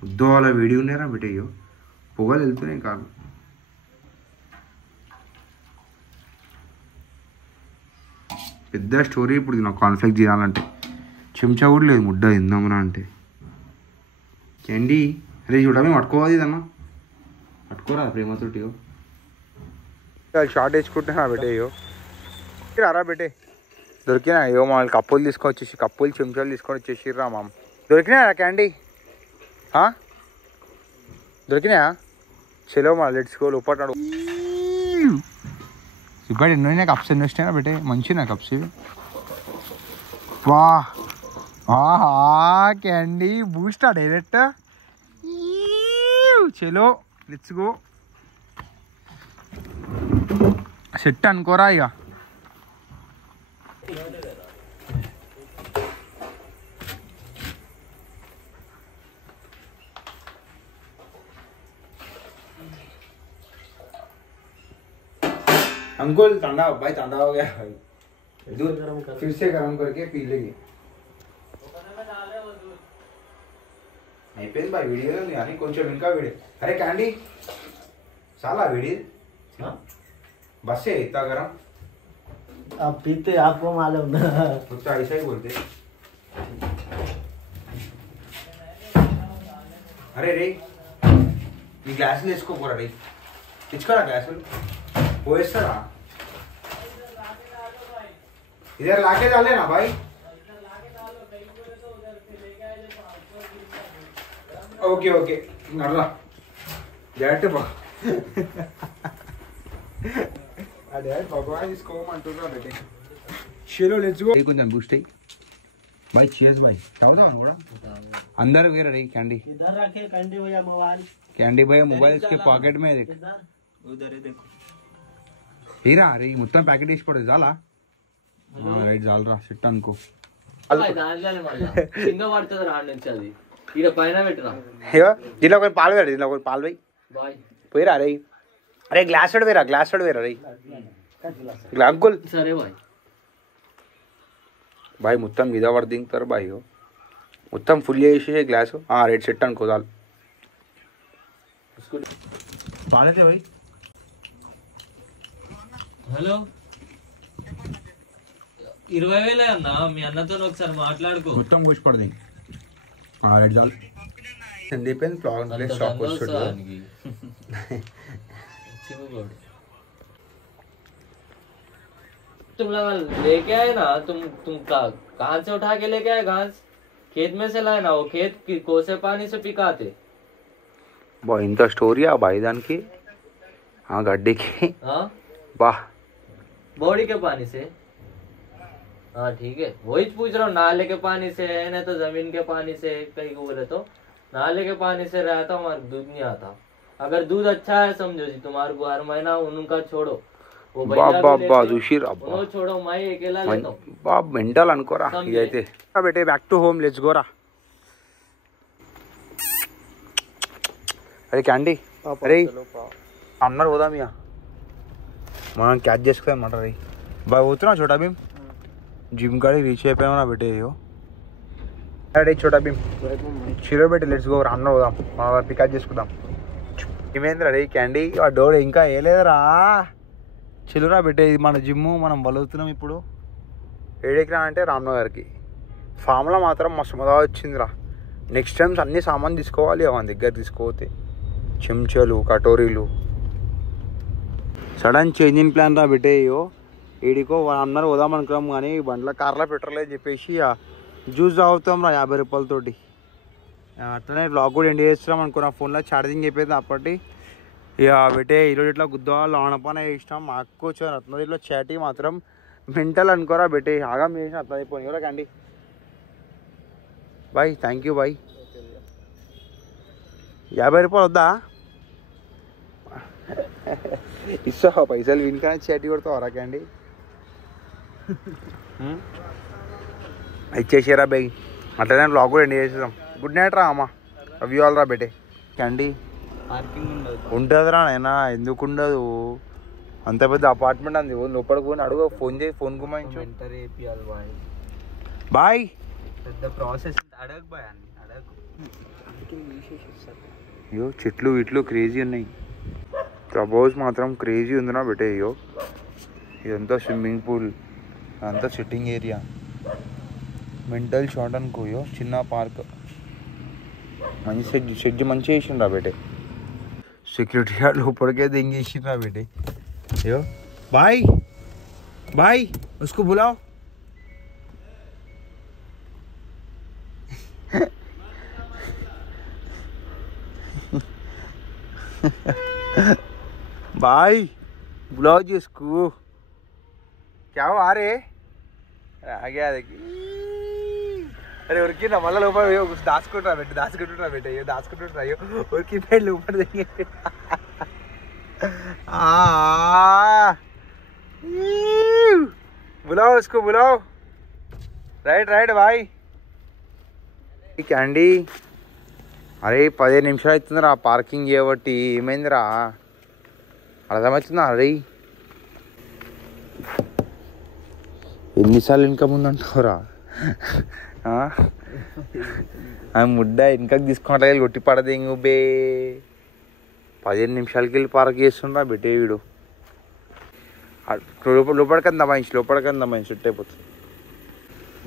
వద్దు అలా వేడి ఉన్నారా బిడ్డ. అయ్యో పొగలు వెళ్తున్నాయి కాదు. పెద్ద స్టోరీ ఇప్పుడు నాకు కాన్ఫ్లెక్ట్ చేయాలంటే. చెంచా కూడా లేదు ముడ్డ తిందామన్నా అంటే. చండి అరే చూడమే పట్టుకోవాలి ఇదన్నా, పట్టుకోరా ప్రేమతోటి. షార్ట్ వేసుకుంటున్నా బిడ్డ. అయ్యో రారా బిడ్డే, దొరికినా అయ్యో మమ్మల్ని కప్పులు తీసుకొచ్చేసి, కప్పులు చెంచాలు తీసుకొని వచ్చేసిర్రా మామ. దొరికినాయా క్యాండీ? దొరికినాయా? చలో మా లెట్స్ గో. లోపట్టాడు ఇక్కడ ఎన్నో కప్స్ ఎన్ని వచ్చినాయా బిడ్డే, మంచిగా కప్స్ ఇవి. వా క్యాండీ బూస్టా డైరెక్ట్. చలో లెట్స్ గో. సెట్ అనుకోరా ఇక. अंकुल ठंडा भाई, ठंडा हो गया भाई. दूध फिर से गर्म करके पी लेंगे. అయిపోయింది బాయ్ వీడియో అని కొంచెం ఇంకా వీడియో. అరే క్యాండీ చాలా వీడియో बस है इतना गरम. आप पीते आपको मालूम ना, तो ऐसा ही बोलते. अरे रे ఈ గ్లాసులు వేసుకోకూడదు రే, తెచ్చుకోరా గ్లాసులు పోయిస్తారా. इधर लाके डाले ना भाई. ओके ओके नर्रा డైరెక్ట్ బా. డైరెక్ట్ భగవాన్ తీసుకోమంటున్నా బేటే. చలో లెట్స్ గో. కొంచెం బూస్ట్ అయ్యి भाई चीयर्स भाई क्या होता है थोड़ा अंदर गिर रही कैंडी इधर रखे कैंडी भैया मोबाइल कैंडी भैया मोबाइल इसके पॉकेट में देख उधर है देखो हीरा अरे మొత్తం ప్యాకెట్ వేసి పడు जाला రైట్ జాలరా సిట్ అనుకో కింద పడుతుంది రాండి నుంచి అది ఈడ పైన పెట్టరా దీనిలో కొన్ని పాలు వేరు దీనిలో కొన్ని పాలు పోయి బాయ్ పోయిరా అరే అరే గ్లాస్ వేరా అరే అంకుల్ సరే బాయ్ भाई మొత్తం మీద పడి దింగుతారు బాయ్ మొత్తం ఫుల్ చేసి గ్లాసు రైట్ సెట్ అనుకో చాలు పాలైతే భాయ్ హలో 20,000 అన్న మీ అన్నతో ఒకసారి మాట్లాడుకో మొత్తం కోసి పడది రైట్ చాలు సందీపేన్ ప్లాన్ స్టాక్ వస్తుంది तुम लोग लेके आए ना तुम कहाँ से उठा के लेके आए घास खेत में से लाए ना वो खेत की कोसे पानी से पिकाते బా ఇంత స్టోరీయా బాయ్ దానికి గడ్డికి हाँ బా बॉडी के पानी से हाँ ठीक है वही पूछ रहा हूँ नाले के पानी से है ना तो जमीन के पानी से कहीं को बोले तो नाले के पानी से रहता हमारा दूध नहीं आता अगर दूध अच्छा है समझो जी तुम्हारे को हर महीना उनका छोड़ो वो भैया भी लेते, దుషీర్ उन्होंने छोड़ो मैं अकेला लेता हूँ బా మెంటల్ అనుకోరా ఇదైతే బేటే బ్యాక్ టు హోమ్ లెట్స్ గోరా అరే క్యాండీ అరే అన్నారు పోదాం ఇక మనం క్యాచ్ చేసుకోమంటారు రే బాగా పోతున్నావు చోటా భీమ్ జిమ్ కాడికి రీచ్ అయిపోయావు నా బేటే అరే చోటా భీమ్ చిరో బేటే లెట్స్ గో అన్న పోదాం మన పికప్ చేసుకుందాం ఏమైందిరా రే క్యాండీ ఆ డోర్ ఇంకా వేయలేదురా చిలురా బేటే ఇది మన జిమ్ మనం బలుగుతున్నాం ఇప్పుడు ఏడెకిరా అంటే రామ్నగర్కి ఫామ్లో మాత్రం మస్తు మొదలు వచ్చిందిరా నెక్స్ట్ టైమ్స్ అన్ని సామాన్ తీసుకోవాలి మన దగ్గర తీసుకోతే చెంచాలు కటోరీలు సడన్ చేంజింగ్ ప్లాన్ రా పెట్టేయో ఏడికో అన్నారు పోదాం అనుకున్నాం కానీ బండ్ల కార్లో పెట్రోల్ అని చెప్పేసి జ్యూస్ తాగుతాం రా 50 రూపాయలతోటి అట్లనే బ్లాగ్ కూడా ఎండ్ చేస్తున్నాం అనుకున్నా ఫోన్లో ఛార్జింగ్ అయిపోయింది అప్పటి ఇక పెట్టే ఈరోజు ఇట్లా గుద్దా లోన పని ఇష్టం మా అక్క వచ్చాను రత్నగిరిలో చాటీ మాత్రం మెంటల్ అనుకోరా పెట్టే ఆగం చేసిన అట్లా అయిపోయి ఎవరా కండి బాయ్ థ్యాంక్ యూ బాయ్ 50 రూపాయలు వద్దా ఇస్తా పైసలు వినికనే చాటీ కొడతావరా కండి ఇచ్చేసారా బాయ్ అట్లనే బ్లాగ్ కూడా ఎండ్ చేసేద్దాం గుడ్ నైట్ రా అమ్మ అవి ఆల్ రా బేటే కండి పార్కింగ్ ఉండదు ఉంటుందిరా నైనా ఎందుకు ఉండదు అంత పెద్ద అపార్ట్మెంట్ అంది లోపలికి పోయి అడుగు ఫోన్ చేయి ఫోన్ కుమాయించు ఎంటర్ వేపియాలి బాయ్ బాయ్ పెద్ద ప్రాసెస్ అడగ బాయ్ అన్ని అడగ అయ్యో చెట్లు ఇట్లు క్రేజీ ఉన్నాయి క్లబ్ హౌస్ మాత్రం క్రేజీ ఉందినా బెటే అయ్యో ఇదంతా స్విమ్మింగ్ పూల్ అదంతా సిట్టింగ్ ఏరియా మెంటల్ షాట్ అనుకోయో చిన్న పార్క్ మంచి షెడ్ మంచిగా వేసిండ్రా బేటే सिक्योरिटी गार्ड ऊपर के देंगे इसी ना बेटे यो भाई भाई उसको बुलाओ भाई बुलाओ जी उसको क्या हो आ रहे आ गया देखिए अरे उनकी ना मतलब ऊपर कुछ दासकुट बेटे ये दासकुट रहा उनकी पेड़ ऊपर देंगे बुलाओ उसको बुलाओ राइट भाई క్యాండీ అరే 15 నిమిషాలు అవుతుందిరా పార్కింగ్ చేయబట్టి ఏమైందిరా అర్థమవుతుందా అరే ఎన్నిసార్లు ఇన్కమ్ ఉందంటావురా ముడ్డ వెనకకి తీసుకుంటా కొట్టి పడదేంగు బే 15 నిమిషాలకి వెళ్ళి పార్క్ చేస్తుండ్రా బెటే వీడు లోపలికందా మనిషి సెట్ అయిపోతుంది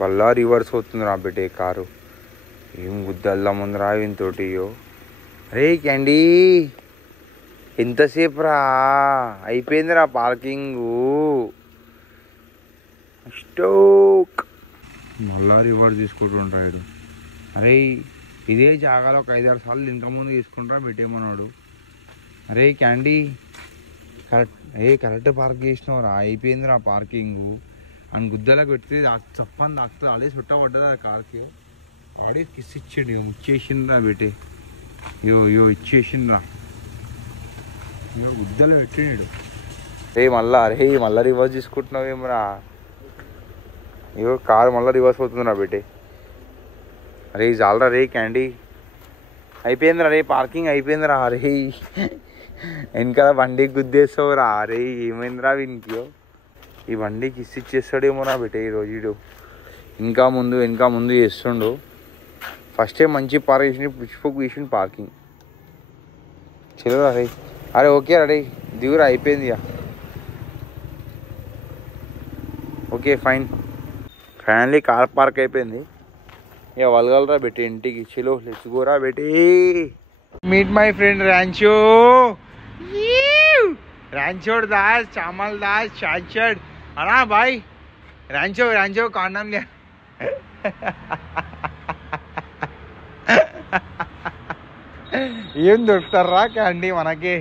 బల్లా రివర్స్ అవుతుంది రా బెటే కారు ఏం గుద్దల్దాం ఉందిరా ఇంతోటియో అరే క్యాండీ ఎంతసేపు రా అయిపోయిందిరా పార్కింగు స్టోక్ మళ్ళా రివర్స్ తీసుకుంటుంటాడు అరే ఇదే జాగాలో ఒక 5-6 సార్లు ఇంకా ముందు తీసుకుంటారా పెట్టేమన్నాడు అరే క్యాండీ కరెక్ట్ పార్క్ చేసినావురా అయిపోయింది రా పార్కింగు అని గుద్దలకు పెడితే చప్పని తాకుతుంది ఆడే చుట్ట పడ్డది ఆ కార్కి ఆడే కిస్ ఇచ్చాడు ఇచ్చేసిండ్రా బేటే యో ఇచ్చేసిండ్రా ఇక గుద్దలు పెట్టినాడు మళ్ళా రివర్స్ తీసుకుంటున్నావు ఏమరా ఇగో కారు మళ్ళీ రివర్స్ అవుతుందిరా బేటే అరే చాలరా రే క్యాండీ అయిపోయిందిరా రే పార్కింగ్ అయిపోయిందిరా రే వెనకాల బండికి గుద్దేస్తావురా రే ఏమైందిరా వీనికి ఈ బండికి ఇచ్చేస్తాడేమో రా బేటే ఈరోజు ఇంకా ముందు చేస్తుండు ఫస్ట్ టైం మంచి పార్క్ చేసి పుష్పకు వేసిండు పార్కింగ్ చలోరా రే అరే ఓకే రా రే దిగురా అయిపోయింది ఇక okay fine finally car park అయిపోయింది ఇక వలగలరా బెట్టి ఇంటికి చలో లెట్స్ గో రా బెట్టి meet my friend Ranchhoddas Shamaldas Chanchad అనా బాయ్ ర్యాంచో కాండం లే ఏం దొరుకుతారా క్యాండీ మనకి